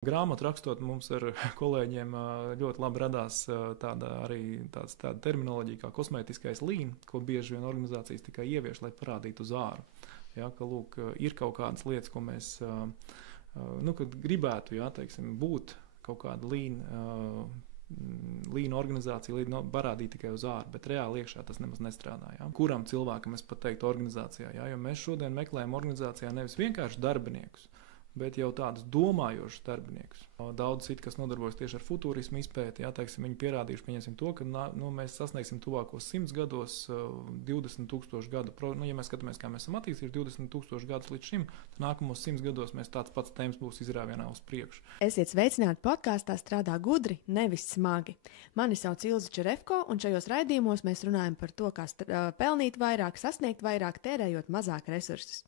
Grāmatu rakstot, mums ar kolēģiem ļoti labi radās tāda terminoloģija kā kosmētiskais lean, ko bieži vien organizācijas tikai ievieš, lai parādītu uz āru. Ja, ka, lūk, ir kaut kādas lietas, ko mēs kad gribētu, teiksim, būt kaut kāda lean organizācija, parādīt tikai uz āru, bet reāli iekšā tas nemaz nestrādā. Ja. Kuram cilvēkam es pat teiktu organizācijā, jo mēs šodien meklējam organizācijā nevis vienkārši darbiniekus, bet jau tādus domājošus darbiniekus. Daudz citu, kas nodarbojas tieši ar futurismu izpēti, teiksim, viņi pierādījuši, pieņemsim to, ka mēs sasniegsim tuvākos 100 gados 20,000 gadu. Ja mēs skatāmies, kā mēs esam attīstījuši 20,000 gadus līdz šim, tad nākamos 100 gados mēs tāds pats temps būs izrāvienā uz priekšu. Esiet sveicināti podkāstā Strādā gudri, nevis smagi. Mani sauc Ilze Čerevko, un šajos raidījumos mēs runājam par to, kā pelnīt vairāk, sasniegt vairāk, tērējot mazāk resursus.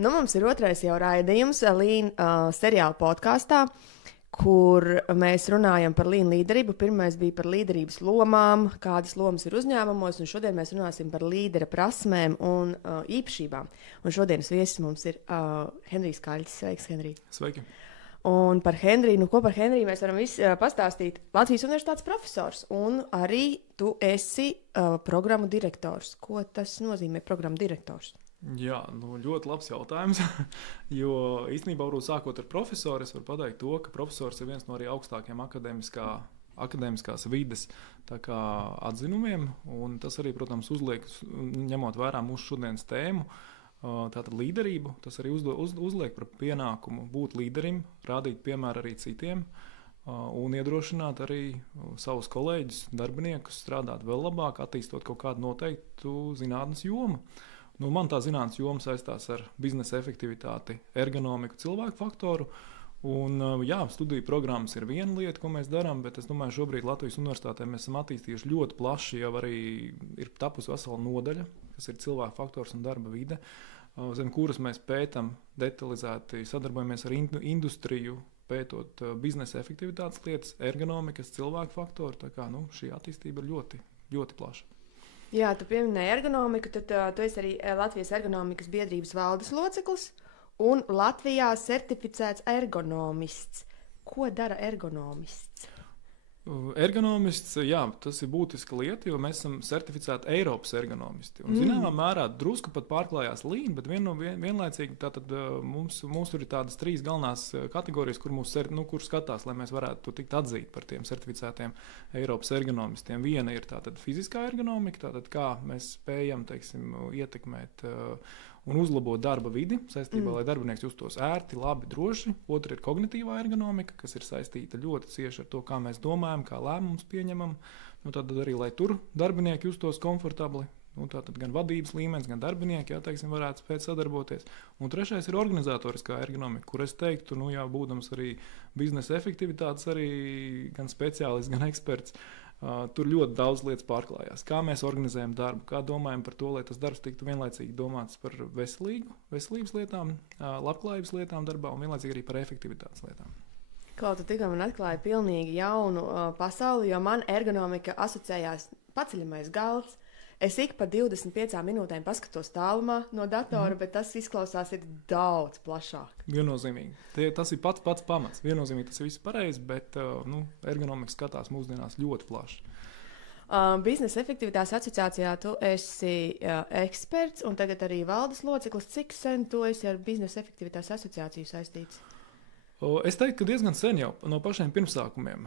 Mums ir otrais jau raidījums Lean seriāla podkāstā, kur mēs runājam par Lean līderību. Pirmais bija par līderības lomām, kādas lomas ir uzņēmumos, un šodien mēs runāsim par līdera prasmēm un īpašībām. Un šodienas viesis mums ir Henrijs Kaļķis. Sveiks, Henrij! Sveiki! Un par Henriju, ko par Henriju mēs varam pastāstīt? Latvijas Universitātes profesors, un arī tu esi programmu direktors. Ko tas nozīmē, programmu direktors? Jā, ļoti labs jautājums, jo īstenībā varbūt sākot ar profesoru, es varu pateikt to, ka profesors ir viens no arī augstākiem akadēmiskās vides atzinumiem, un tas arī, protams, uzliek, ņemot vērā mūsu šodienas tēmu, tātad līderību, tas arī uzliek par pienākumu būt līderim, rādīt piemēru arī citiem un iedrošināt arī savus kolēģus, darbiniekus strādāt vēl labāk, attīstot kaut kādu noteiktu zinātnes jomu. Man tā zinātnes joma saistās ar biznesa efektivitāti, ergonomiku, cilvēku faktoru. Un, studiju programmas ir viena lieta, ko mēs darām, bet es domāju, šobrīd Latvijas Universitātē mēs esam attīstījuši ļoti plaši, jau arī ir tapusi vesela nodaļa, kas ir cilvēku faktors un darba vide, zem kuras mēs pētam detalizēti, sadarbojamies ar industriju, pētot biznesa efektivitātes lietas, ergonomikas, cilvēku faktoru. Tā kā šī attīstība ir ļoti, ļoti plaša. Jā, tu pieminēji ergonomiku, tad tu esi arī Latvijas ergonomikas biedrības valdes loceklis un Latvijā certificēts ergonomists. Ko dara ergonomists? Ergonomists, tas ir būtiska lieta, jo mēs esam certificēti Eiropas ergonomisti. Un, zināmā mērā drusku pat pārklājās Lean, bet vienlaicīgi tātad mums tur ir tādas 3 galvenās kategorijas, kur skatās, lai mēs varētu tikt atzīt par tiem certificētiem Eiropas ergonomistiem. Viena ir tātad fiziskā ergonomika, tātad kā mēs spējam, teiksim, ietekmēt un uzlabot darba vidi saistībā, lai darbinieks justos ērti, labi, droši. Otra ir kognitīvā ergonomika, kas ir saistīta ļoti cieši ar to, kā mēs domājam, kā lēmumus pieņemam. Tad arī, lai tur darbinieki justos komfortabli. Tātad gan vadības līmenis, gan darbinieki, varētu spēt sadarboties. Un trešais ir organizatoriskā ergonomika, kur es teiktu, būdams arī biznesa efektivitātes, arī gan speciālists, gan eksperts, tur ļoti daudz lietas pārklājās. Kā mēs organizējam darbu, kā domājam par to, lai tas darbs tiktu vienlaicīgi domāts par veselības lietām, labklājības lietām darbā un vienlaicīgi arī par efektivitātes lietām. Kaut kā tikko man atklāja pilnīgi jaunu pasauli, jo man ergonomika asociējās paceļamais galds. Es ik pa 25 minūtēm paskatos tālumā no datora, bet tas izklausās ir daudz plašāk. Viennozīmīgi. Tas ir pats pamats. Viennozīmīgi tas ir viss pareizi, bet ergonomika skatās mūsdienās ļoti plaši. Biznesa efektivitātes asociācijā tu esi eksperts un tagad arī valdes loceklis. Cik sen tu esi ar biznesa efektivitātes asociāciju saistīts? Es teiktu, ka diezgan sen jau no pašiem pirmsākumiem.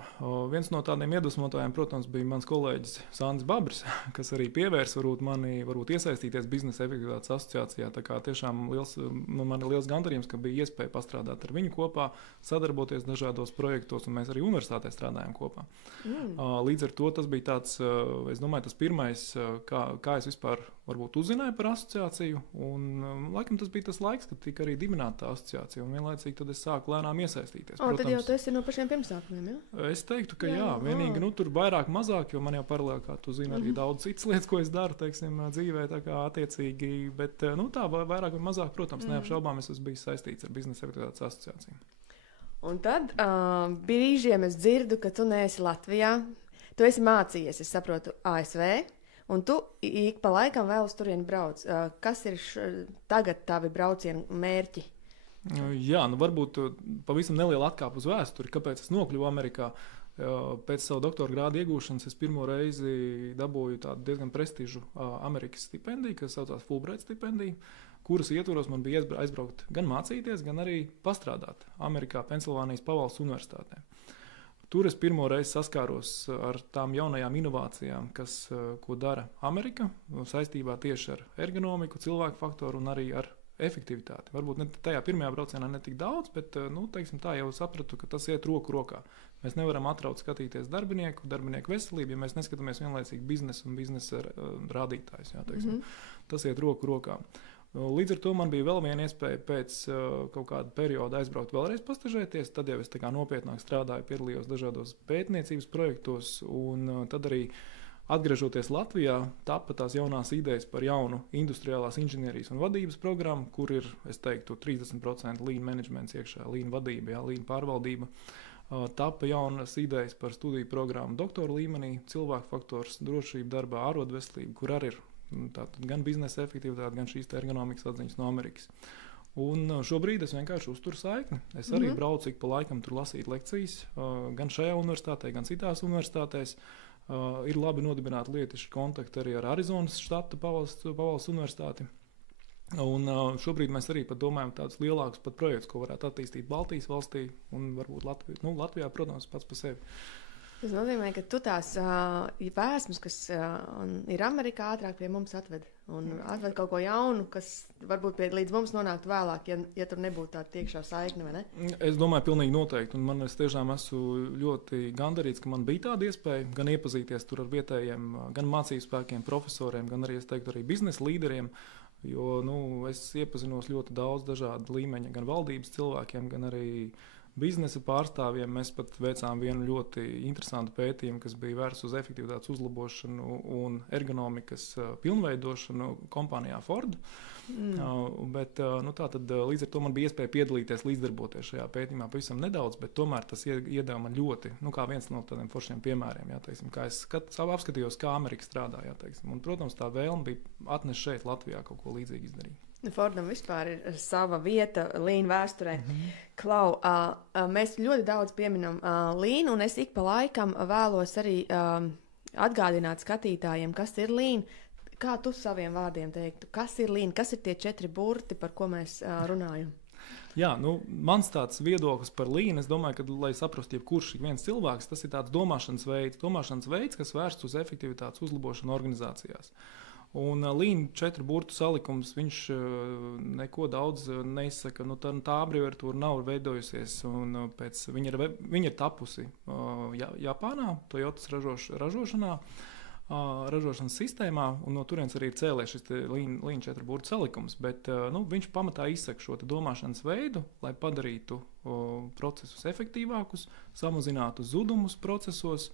Viens no tādiem iedvesmotājiem, protams, bija mans kolēģis Sandis Babris, kas arī pievērs mani iesaistīties biznesa efektivitātes asociācijā. Tā kā tiešām man ir liels gandarījums, ka bija iespēja pastrādāt ar viņu kopā, sadarboties dažādos projektos, un mēs arī universitātē strādājam kopā. Līdz ar to tas bija tāds, es domāju, tas pirmais, kā es vispār varbūt uzzināju par asociāciju, un laikam tas bija tas laiks, kad tika arī dibināta tā asociācija, un vienlaicīgi tad es sāku lēnām iesaistīties. Tad jau tu esi no pašiem pirmsākumiem, ja? Es teiktu, ka jā. Vienīgi tur vairāk mazāk, jo man jau paralēli, kā tu zini, arī daudz citas lietas, ko es daru, teiksim, dzīvē, tā kā attiecīgi, bet tā vairāk vai mazāk, protams, neapšaubām es esmu bijis saistīts ar biznesa efektivitātes asociāciju. Un tad brīžiem es dzirdu, ka tu neesi Latvijā. Tu esi mācījies, es saprotu, ASV, Un tu ik pa laikam vēl uz turieni brauc. Kas ir tagad tavi braucienu mērķi? Jā, nu varbūt pavisam neliela atkāpe uz vēsturi, kāpēc es nokļuvu Amerikā. Pēc savu doktora grādu iegūšanas es pirmo reizi dabūju tādu diezgan prestižu Amerikas stipendiju, kas saucās Fulbright stipendiju, kuras ietvaros man bija aizbraukt gan mācīties, gan arī pastrādāt Amerikā, Pensilvānijas Pavalsts universitātē. Tur es pirmo reizi saskāros ar tām jaunajām inovācijām, ko dara Amerika, saistībā tieši ar ergonomiku, cilvēku faktoru un arī ar efektivitāti. Varbūt ne tajā pirmajā braucienā ne tik daudz, bet teiksim, tā jau sapratu, ka tas iet roku rokā. Mēs nevaram atraut skatīties darbinieku veselību, ja mēs neskatāmies vienlaicīgi biznesu un biznesa rādītājus. Tas iet roku rokā. Līdz ar to man bija vēl viena iespēja pēc kaut kāda perioda aizbraukt vēlreiz pastažēties. Tad jau es tā kā nopietnāk strādāju, piedalījos dažādos pētniecības projektos, un tad arī atgriežoties Latvijā, tapa tās jaunās idejas par jaunu industriālās inženierijas un vadības programmu, kur ir, es teiktu, 30% lean managements iekšā, lean vadība, lean pārvaldība. Tapa jaunas idejas par studiju programmu doktora līmenī, cilvēku faktors, drošība darbā, ārodveselība, kur arī ir gan biznesa efektivitāte, gan šīs ergonomikas atziņas no Amerikas. Un šobrīd es vienkārši uzturu saikni. Es arī braucu ik pa laikam tur lasīt lekcijas, gan šajā universitātē, gan citās universitātēs. Ir labi nodibināt lietiši kontakti arī ar Arizonas štata Pavalsts universitāti. Un šobrīd mēs arī domājam tādus lielākus projektus, ko varētu attīstīt Baltijas valstī un varbūt Latvijā, protams, pats par sevi. Tas nozīmē, ka tu tās vēsmas, kas ir Amerikā, ātrāk pie mums atved. Un atved kaut ko jaunu, kas varbūt līdz mums nonāktu vēlāk, ja tur nebūtu tāda tiekšā saikne, vai ne? Es domāju, pilnīgi noteikti. Un es tiešām esmu ļoti gandarīts, ka man bija tāda iespēja gan iepazīties tur ar vietējiem, gan mācību spēkiem, profesoriem, gan arī, es teiktu, arī biznesa līderiem. Jo es iepazinos ļoti daudz dažādu līmeņa, gan valdības cilvēkiem, gan arī biznesa pārstāvjiem. Mēs pat veicām vienu ļoti interesantu pētījumu, kas bija vērsts uz efektivitātes uzlabošanu un ergonomikas pilnveidošanu kompānijā Ford. Bet tātad līdz ar to man bija iespēja piedalīties, līdzdarboties šajā pētījumā pavisam nedaudz, bet tomēr tas iedeva man ļoti, kā viens no tādiem foršiem piemēriem, kā es apskatījos, kā Amerika strādā, un, protams, tā vēlme bija atnest šeit Latvijā kaut ko līdzīgi izdarīt. Fordam vispār ir sava vieta Lean vēsturē. Klau, mēs ļoti daudz pieminam Lean, un es ik pa laikam vēlos arī atgādināt skatītājiem, kas ir Lean. Kā tu saviem vārdiem teiktu, kas ir Lean, kas ir tie 4 burti, par ko mēs runājam? Jā, mans tāds viedoklis par Lean, es domāju, ka, lai saprastu, jebkurš viens cilvēks, tas ir tāds domāšanas veids, kas vērsts uz efektivitātes uzlabošanu organizācijās. Un Lean 4 burtu salikums, viņš neko daudz neizsaka. Tā abreviatūra nav veidojusies, un viņa ir tapusi Japānā, Toyotas ražošanas sistēmā, un no turienes arī ir cēlies šis Lean 4 burtu salikums. Bet viņš pamatā izsaka šo domāšanas veidu, lai padarītu procesus efektīvākus, samazinātu zudumus procesos,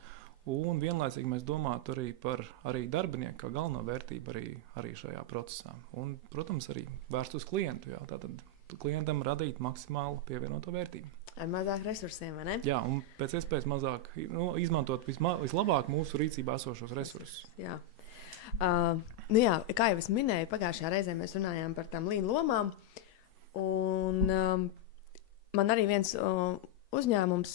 un vienlaicīgi mēs domātu arī par darbinieku kā galveno vērtību arī šajā procesā. Un, protams, arī vērst uz klientu. Jā, tātad klientam radīt maksimālu pievienoto vērtību. Ar mazāk resursiem, vai ne? Jā, un pēc iespējas mazāk izmantot vislabāk mūsu rīcībā esošos resursus. Jā. Kā jau es minēju, pagājušajā reizē mēs runājām par tām Lean lomām. Un man arī viens uzņēmums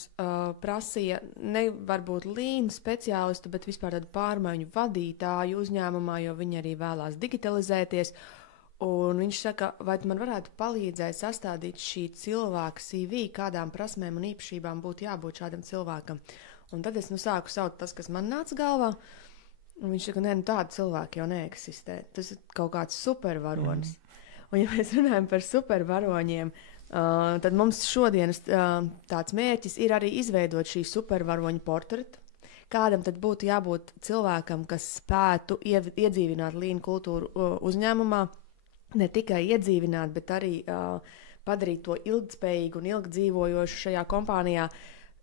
prasīja ne varbūt Lean speciālistu, bet vispār tādu pārmaiņu vadītāju uzņēmumā, jo viņi arī vēlās digitalizēties. Un viņš saka, vai man varētu palīdzēt sastādīt šī cilvēka CV, kādām prasmēm un īpašībām būtu jābūt šādam cilvēkam. Un tad es sāku saukt tas, kas man nāca galvā. Un viņš saka, tādu cilvēku jau neeksistē. Tas ir kaut kāds supervaronis. Un ja mēs runājam par supervaroņiem, tad mums šodienas tāds mērķis ir arī izveidot šī supervaroņa portretu. Kādam tad būtu jābūt cilvēkam, kas spētu iedzīvināt Lean kultūru uzņēmumā, ne tikai iedzīvināt, bet arī padarīt to ilgtspējīgu un ilgdzīvojošu šajā kompānijā.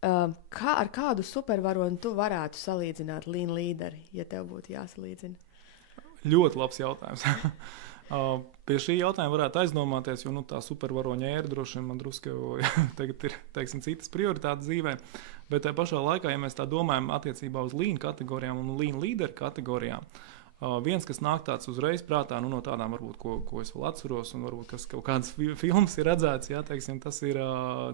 Ar kādu supervaroni tu varētu salīdzināt Lean līderi, ja tev būtu jāsalīdzina? Ļoti labs jautājums. Pie šī jautājuma varētu aizdomāties, jo tā supervaroņa ēra droši vien man drusku tagad ir, citas prioritātes dzīvē. Bet tajā pašā laikā, ja mēs tā domājam attiecībā uz Lean kategorijām un Lean līderu kategorijām, Viens, kas nāk tāds uzreiz prātā, no tādām varbūt, ko es vēl atceros, un varbūt kas kaut kādas filmas ir redzēts, jā, teiksim, tas ir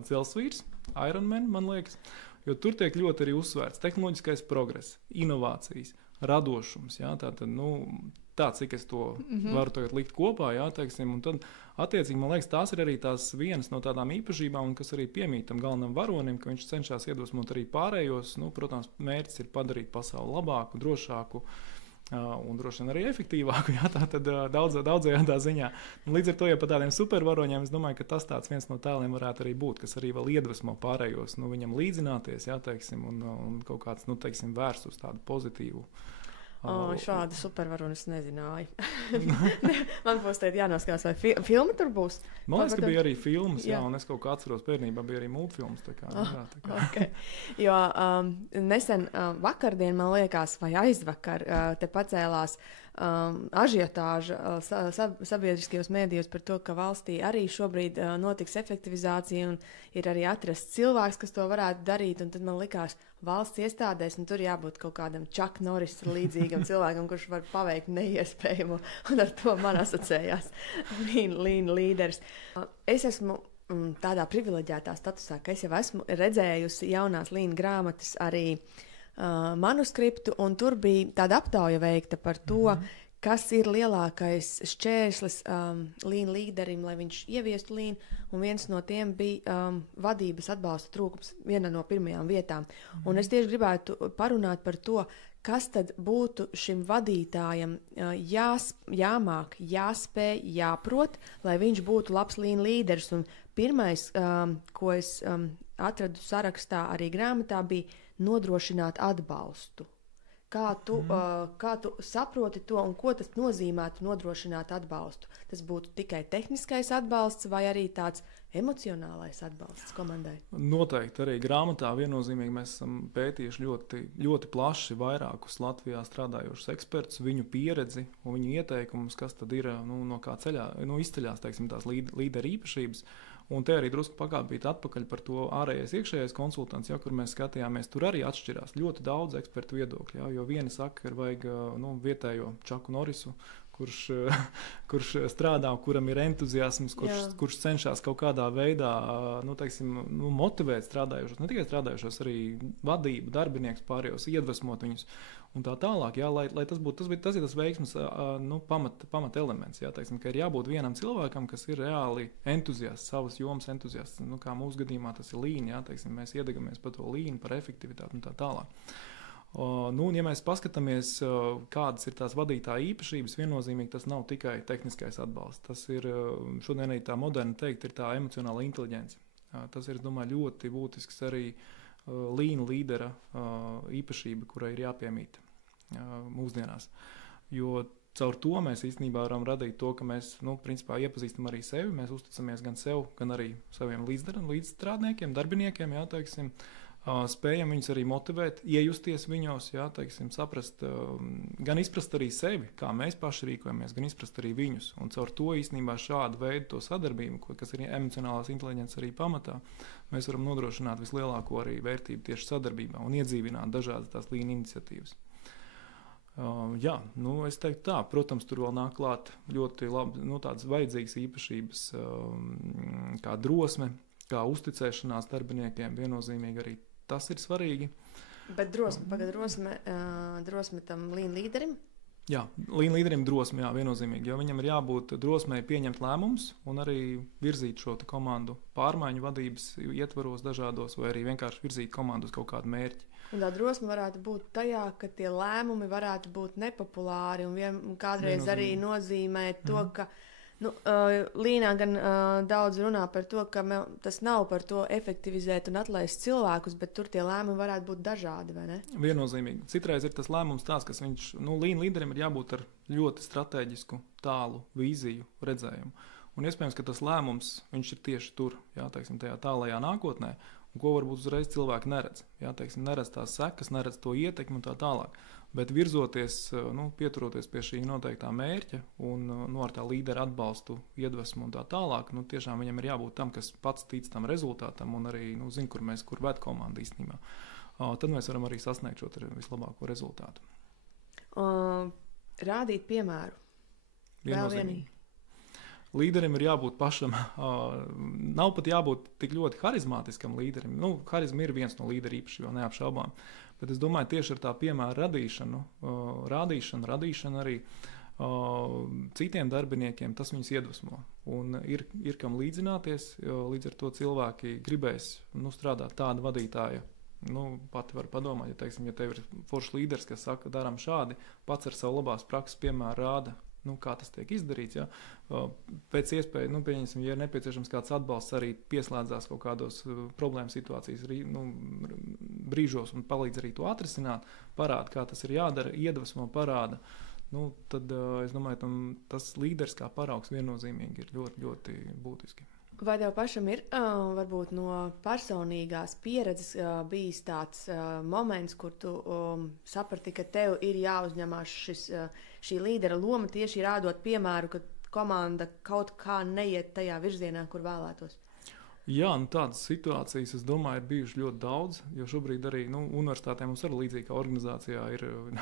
Dzelzsvīrs, Iron Man, man liekas, jo tur tiek ļoti arī uzsvērts tehnoloģiskais progress, inovācijas, radošums, jā, tātad, tā, cik es to varu tagad likt kopā, jā, teiksim, un tad, attiecīgi, man liekas, tās ir arī tās vienas no tādām īpašībām, un kas arī piemīt tam galvenam varonim, ka viņš cenšas iedvesmot arī pārējos, protams, mērķis ir padarīt pasauli labāku, drošāku, un droši vien arī efektīvāku, jā, tā tad daudzajādā ziņā. Līdz ar to, ja par tādiem supervaroņiem, es domāju, ka tas tāds viens no tēliem varētu arī būt, kas arī vēl iedvesmo pārējos, viņam līdzināties, jā, teiksim, un kaut kāds, teiksim, vērst uz tādu pozitīvu. Šādu supervaroni es nezināju. Man būs teikt jānoskatās, vai filma tur būs? Man liekas, ka bija arī filmas, jā, un es kaut kā atceros bērnībā bija arī multfilmas. Okay. Jo nesen vakardien, man liekas, vai aizvakar, te pacēlās ažiotāža sabiedriskajos mēdījos par to, ka valstī arī šobrīd notiks efektivizācija un ir arī atrasts cilvēks, kas to varētu darīt, un tad man likās valsts iestādēs, un tur jābūt kaut kādam Chuck Norris līdzīgam cilvēkam, kurš var paveikt neiespējamo, un ar to man asociējās Lean līderis. Es esmu tādā privileģētā statusā, ka es jau esmu redzējusi jaunās Lean grāmatas arī manuskriptu, un tur bija tāda aptauja veikta par to, kas ir lielākais šķērslis Lean līderim, lai viņš ieviestu Lean, un viens no tiem bija vadības atbalsta trūkums, viena no pirmajām vietām. Un es tieši gribētu parunāt par to, kas tad būtu šim vadītājam jāmāk, jāspēj, jāprot, lai viņš būtu labs Lean līderis. Un pirmais, ko es atradu sarakstā arī grāmatā, bija nodrošināt atbalstu. Kā tu saproti to un ko tas nozīmētu nodrošināt atbalstu? Tas būtu tikai tehniskais atbalsts vai arī tāds emocionālais atbalsts komandai? Noteikti arī grāmatā viennozīmīgi mēs esam pētījuši ļoti, ļoti plaši vairākus Latvijā strādājošus ekspertus, viņu pieredzi un viņu ieteikumus, kas tad ir, no kā ceļā, izceļās, teiksim, tās līderu īpašības. Un te arī drusku pakāpīt atpakaļ par to ārējais iekšējais konsultants, kur mēs skatījāmies, tur arī atšķirās ļoti daudz ekspertu viedokļu, jo vieni saka, ka vajag vietējo Čaku Norisu, kurš strādā, kuram ir entuziasms, kurš cenšas kaut kādā veidā motivēt strādājušos, ne tikai strādājušos, arī vadību, darbinieks pārējos, iedvesmot viņus un tā tālāk, lai tas būtu, tas ir tas veiksmes pamat elements, teiksim, ka ir jābūt vienam cilvēkam, kas ir reāli entuziasts, savas jomas entuziasts, kā mūsu gadījumā tas ir Lean, teiksim, mēs iedegamies par to Lean, par efektivitāti un tā tālāk. Ja mēs paskatāmies, kādas ir tās vadītāja īpašības, viennozīmīgi tas nav tikai tehniskais atbalsts. Tas ir, šodien arī tā moderni teikt, ir tā emocionāla inteliģence. Tas ir, es domāju, ļoti būtisks arī Lean līdera īpašība, kurai ir jāpiemīt mūsdienās. Jo caur to mēs īstenībā varam radīt to, ka mēs, principā iepazīstam arī sevi, mēs uzticamies gan sev, gan arī saviem līdzstrādniekiem, darbiniekiem, teiksim, spējam viņus arī motivēt, iejusties viņos, teiksim, saprast, gan izprast arī sevi, kā mēs paši rīkojamies, gan izprast arī viņus. Un caur to īstenībā šādu veidu to sadarbību, kas ir emocionālās inteliģences arī pamatā, mēs varam nodrošināt vislielāko arī vērtību tieši sadarbībā un iedzīvināt dažādas tās Lean iniciatīvas. Es teiktu tā, protams, tur vēl nāk klāt ļoti labi, tādas vajadzīgas īpašības, kā drosme, kā uzticēšanās darbiniekiem, viennozīmīgi arī tas ir svarīgi. Bet drosme tam Lean līderim? Jā, Lean līderim drosme, viennozīmīgi, jo viņam ir jābūt drosmei pieņemt lēmumus un arī virzīt šo komandu pārmaiņu vadības ietvaros dažādos, vai arī vienkārši virzīt komandu uz kaut kādu mērķi. Un tā drosme varētu būt tajā, ka tie lēmumi varētu būt nepopulāri un kādreiz arī nozīmē to, ka Līnā gan daudz runā par to, ka tas nav par to efektivizēt un atlaist cilvēkus, bet tur tie lēmumi varētu būt dažādi, vai ne? Viennozīmīgi. Citreiz ir tas lēmums tāds, kas viņš, Lean līderim ir jābūt ar ļoti strateģisku, tālu vīziju, redzējumu. Un iespējams, ka tas lēmums, viņš ir tieši tur, teiksim, tajā tālajā nākotnē, un ko varbūt uzreiz cilvēki neredz. Teiksim, neredz tās sekas, neredz to ietekmi un tā tālāk. Bet virzoties, pieturoties pie šī noteiktā mērķa un ar tā līdera atbalstu, iedvesmu un tā tālāk, tiešām viņam ir jābūt tam, kas pats tic tam rezultātam un arī zina, kur ved komanda īstenībā. Tad mēs varam arī sasniegt šo vislabāko rezultātu. Rādīt piemēru. Vēl vienīgi. Līderim ir jābūt pašam, nav pat jābūt tik ļoti harizmātiskam līderim. Harizma ir viens no līderu īpašībām, neapšaubām. Bet es domāju, tieši ar tā piemēra radīšanu arī citiem darbiniekiem, tas viņus iedvesmo. Un ir kam līdzināties, līdz ar to cilvēki gribēs strādāt tāda vadītāja. Pati var padomāt, ja tev ir foršs līderis, kas saka, darām šādi, pats ar savu labās prakses piemēru rāda, kā tas tiek izdarīts. Ja? Pēc iespēja, pieņemsim, ja ir nepieciešams kāds atbalsts, arī pieslēdzās kaut kādos problēmu situācijas brīžos un palīdz arī to atrisināt, parāda, kā tas ir jādara, iedvesmo parāda. Tad es domāju, tas līderis kā paraugs viennozīmīgi ir ļoti, ļoti būtiski. Vai tev pašam ir varbūt no personīgās pieredzes bijis tāds moments, kur tu saprati, ka tev ir jāuzņemās šī līdera loma tieši rādot piemēru, ka komanda kaut kā neiet tajā virzienā, kur vēlētos? Jā, tādas situācijas, es domāju, ir bijušas ļoti daudz, jo šobrīd arī universitātē mums arī līdzīgi kā organizācijā ir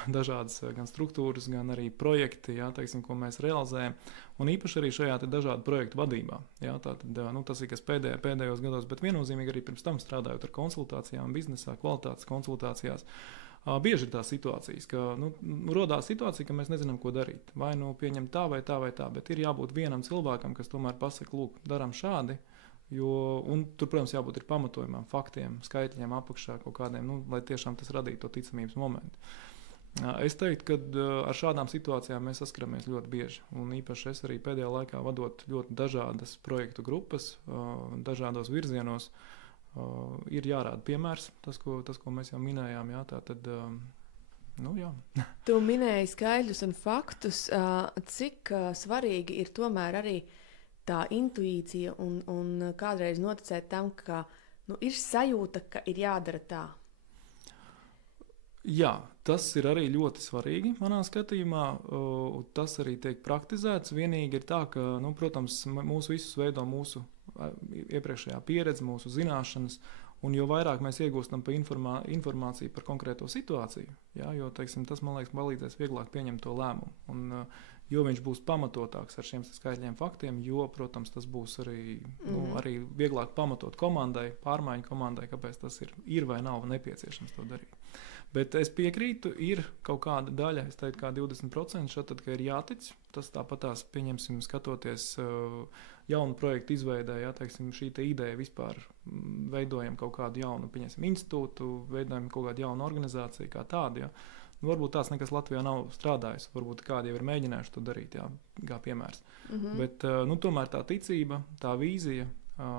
dažādas gan struktūras, gan arī projekti, ko mēs realizējam, un īpaši arī šajā dažādu projektu vadībā. Tātad, tas ir kas pēdējos gados, bet viennozīmīgi arī pirms tam strādājot ar konsultācijām biznesā, kvalitātes konsultācijās. Bieži ir tās situācijas, ka rodās situācija, ka mēs nezinām, ko darīt. Vai pieņemt tā vai tā vai tā, bet ir jābūt vienam cilvēkam, kas tomēr pasaka, lūk, darām šādi. Tur, protams, jābūt pamatojumam, faktiem, skaitļiem apakšā kaut kādiem, lai tiešām tas radītu to ticamības momentu. Es teiktu, ka ar šādām situācijām mēs saskaramies ļoti bieži. Un īpaši es arī pēdējā laikā vadot ļoti dažādas projektu grupas, dažādos virzienos, ir jārāda piemērs, tas, ko mēs jau minējām. Tātad, jā. Tu minēji skaidrus un faktus, cik svarīgi ir tomēr arī tā intuīcija un kādreiz noticēt tam, ka ir sajūta, ka ir jādara tā. Jā, tas ir arī ļoti svarīgi manā skatījumā. Tas arī tiek praktizēts. Vienīgi ir tā, ka, protams, mūsu visus veido mūsu iepriekšējā pieredze, mūsu zināšanas, un jo vairāk mēs iegūstam informāciju par konkrēto situāciju, jo tas, man liekas, palīdzēs vieglāk pieņemt to lēmumu. Un, jo viņš būs pamatotāks ar šiem skaitļiem, faktiem, jo, protams, tas būs arī, arī vieglāk pamatot komandai, pārmaiņu komandai, kāpēc tas ir vai nav nepieciešams to darīt. Bet es piekrītu, ir kaut kāda daļa, es teiktu, kā 20% šatad, ka ir jātic. Tas tāpatās, pieņemsim, skatoties jaunu projektu izveidē, šī ideja vispār veidojam kaut kādu jaunu, pieņemsim, institūtu, veidojam kaut kādu jaunu organizāciju kā tādu, varbūt tās nekas Latvijā nav strādājis, varbūt kādi jau ir mēģinājuši to darīt, kā piemērs. Bet tomēr tā ticība, tā vīzija,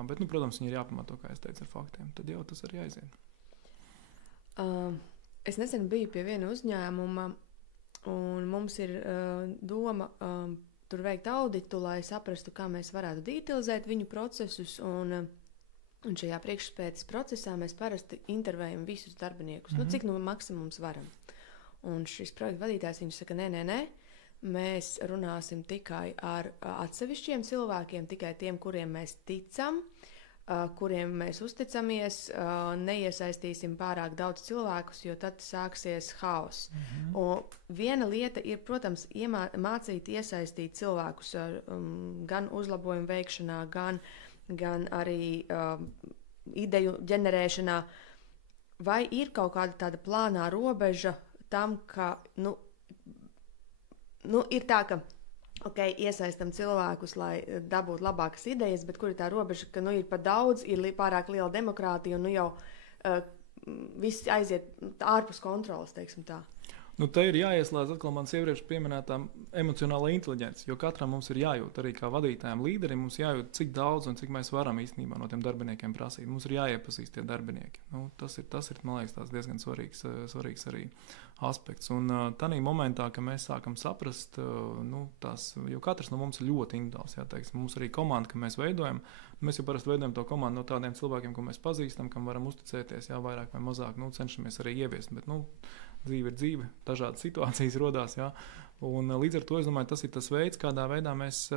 bet, protams, viņi ir jāpamato, kā es teicu, ar faktiem. Tad jau tas arī aiziet. Es nesen biju pie viena uzņēmuma, un mums ir doma tur veikt auditu, lai saprastu, kā mēs varētu digitalizēt viņu procesus, un šajā priekšspētes procesā mēs parasti intervējam visus darbiniekus, cik maksimums varam. Un šis projekta vadītājs viņš saka, nē, mēs runāsim tikai ar atsevišķiem cilvēkiem, tikai tiem, kuriem mēs ticam, kuriem mēs uzticamies, neiesaistīsim pārāk daudz cilvēkus, jo tad sāksies haoss. Un viena lieta ir, protams, mācīt iesaistīt cilvēkus gan uzlabojumu veikšanā, gan arī ideju ģenerēšanā. Vai ir kaut kāda tāda plānā robeža tam, ka ir tā, ka iesaistam cilvēkus, lai dabūtu labākas idejas, bet kur ir tā robeža, ka ir par daudz, ir pārāk liela demokrātija un jau viss aiziet ārpus kontrolas, teiksim tā. Te ir jāieslēdz atkal manas iepriekš pieminētā emocionālā inteliģence, jo katram mums ir jājūt, arī kā vadītājiem, līderim, mums jājūt, cik daudz un cik mēs varam īstenībā no tiem darbiniekiem prasīt. Mums ir jāiepazīst tie darbinieki. Tas ir, man liekas, tās diezgan svarīgs arī aspekts. Un tādā momentā, kad mēs sākam saprast, jo katrs no mums ir ļoti individuāls, mums arī komanda, ka mēs veidojam, mēs jau parasti veidojam to komandu no tādiem cilvēkiem, ko mēs pazīstam, kam varam uzticēties, vairāk vai mazāk, cenšamies arī ieviest, bet, dzīve ir dzīve, dažādas situācijas rodās, un līdz ar to, es domāju, tas ir tas veids, kādā veidā mēs,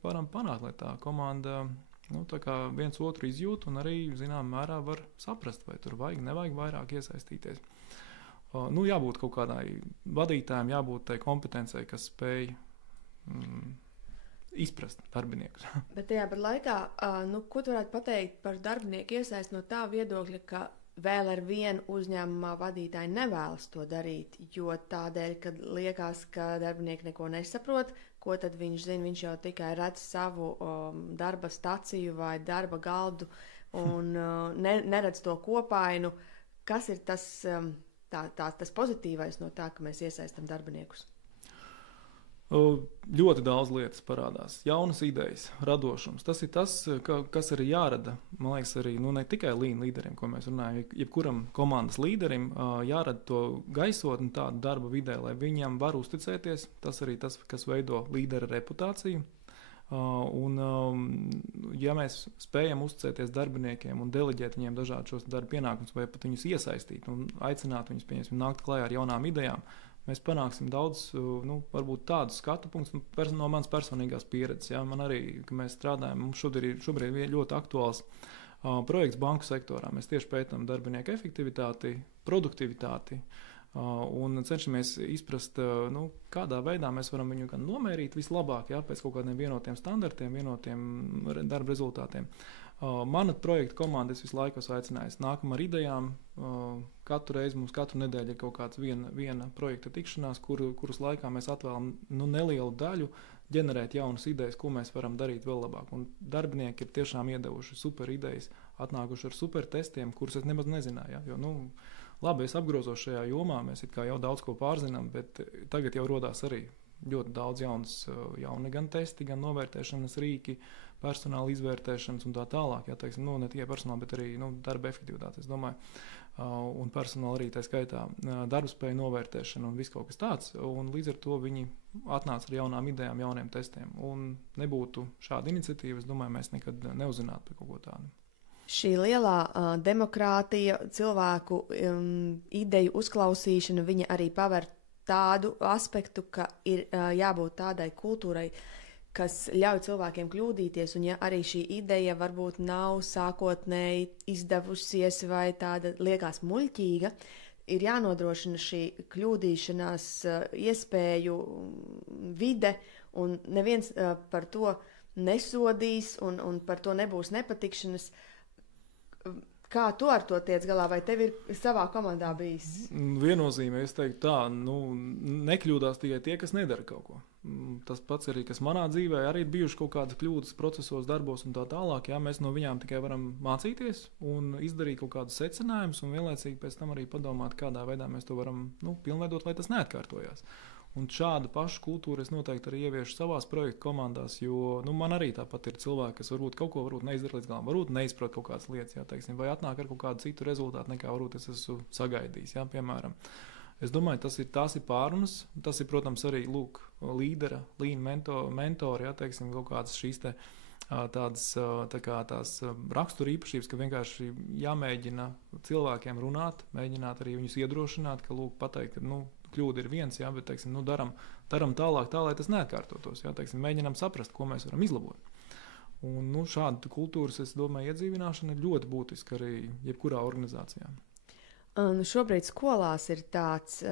varam panākt, lai tā komanda, tā kā viens otru izjūt un arī, zinām, mērā var saprast, vai tur nevajag vairāk iesaistīties. jābūt kaut kādai vadītājiem, jābūt tai kompetencei, kas spēj izprast darbiniekus. Bet tajā pat laikā, ko tu varētu pateikt par darbinieku iesaisti no tā viedokļa, ka vēl ar vienu uzņēmumā vadītāji nevēlas to darīt, jo tādēļ, ka liekas, ka darbinieki neko nesaprot, ko tad viņš zina, viņš jau tikai redz savu darba staciju vai darba galdu un neredz to kopainu. Kas ir tas, tas pozitīvais no tā, ka mēs iesaistam darbiniekus? Ļoti daudz lietas parādās. Jaunas idejas, radošums. Tas ir tas, kas arī jārada. Man liekas, arī ne tikai Lean līderiem, ko mēs runājam. Jebkuram komandas līderim jārada to gaisotni tādu darba vidē, lai viņam var uzticēties. Tas arī tas, kas veido līdera reputāciju. Ja mēs spējam uzticēties darbiniekiem un deleģēt viņiem dažādus šos darba pienākumus, vai pat viņus iesaistīt un aicināt viņus, pieņemsim, nākt klajā ar jaunām idejām, mēs panāksim daudz, varbūt tādus skatu punktus no manas personīgās pieredzes. Ja? Man arī, kad mēs strādājam, mums šobrīd ir ļoti aktuāls projekts banku sektorā. Mēs tieši pētām darbinieku efektivitāti, produktivitāti un cenšamies izprast, kādā veidā mēs varam viņu gan nomērīt vislabāk, ja? Pēc kaut kādiem vienotiem standartiem, vienotiem darba rezultātiem. Mana projekta komanda visu laiku aicinājis nākam ar idejām. Katru reizi mums katru nedēļu ir kaut kāds viena projekta tikšanās, kuras laikā mēs atvēlam nelielu daļu ģenerēt jaunas idejas, ko mēs varam darīt vēl labāk. Un darbinieki ir tiešām iedevuši super idejas, atnākuši ar super testiem, kurus es nemaz nezināju. Ja? Jo, labi, es apgrozos šajā jomā, mēs it kā jau daudz ko pārzinām, bet tagad jau rodās arī ļoti daudz jauni gan testi, gan novērtēšanas rīki, personāla izvērtēšanas un tā tālāk. Ja, teiksim, ne tikai personāla, bet arī darba efektivitāte, es domāju. Un personāla arī tā skaitā darbspēju novērtēšana un viss kaut kas tāds. Un līdz ar to viņi atnāca ar jaunām idejām, jauniem testiem. Un nebūtu šāda iniciatīva, es domāju, mēs nekad neuzzinātu par kaut ko tādu. Šī lielā demokrātija, cilvēku ideju uzklausīšana, viņa arī paver tādu aspektu, ka ir jābūt tādai kultūrai, kas ļauj cilvēkiem kļūdīties, un ja arī šī ideja varbūt nav sākotnēji izdevusies vai tāda liekas muļķīga, ir jānodrošina šī kļūdīšanās iespēju vide, un neviens par to nesodīs, un par to nebūs nepatikšanas. Kā tu ar to tiec galā, vai tev ir savā komandā bijis? Viennozīmē, es teiktu tā, nekļūdās tikai tie, kas nedara kaut ko. Tas pats arī, kas manā dzīvē arī ir bijuši kaut kādas kļūdas procesos, darbos un tā tālāk. Jā, mēs no viņām tikai varam mācīties un izdarīt kaut kādus secinājumus un vienlaicīgi pēc tam arī padomāt, kādā veidā mēs to varam pilnveidot, lai tas neatkārtojās. Un šādu pašu kultūru es noteikti arī ieviešu savās projektu komandās, jo man arī tāpat ir cilvēki, kas varbūt kaut ko neizdara līdz galam, varbūt neizprot kaut kādas lietas, jā, teiksim, vai atnāk ar kaut kādu citu rezultātu, nekā varbūt es esmu sagaidījis, jā, piemēram. Es domāju, tās ir pārunas, tas ir, protams, arī līdera, mentori, jā, teiksim, kaut kādas šīs tādas rakstura īpašības, ka vienkārši jāmēģina cilvēkiem runāt, mēģināt arī viņus iedrošināt, ka pateikt, ka kļūda ir viens, jā, bet teiksim, daram tālāk, tā, lai tas neatkārtotos. Jā, teiksim, mēģinām saprast, ko mēs varam izlabot. Un šāda kultūras, es domāju, iedzīvināšana ir ļoti būtiska arī jebkurā organizācijā. Šobrīd skolās ir tāds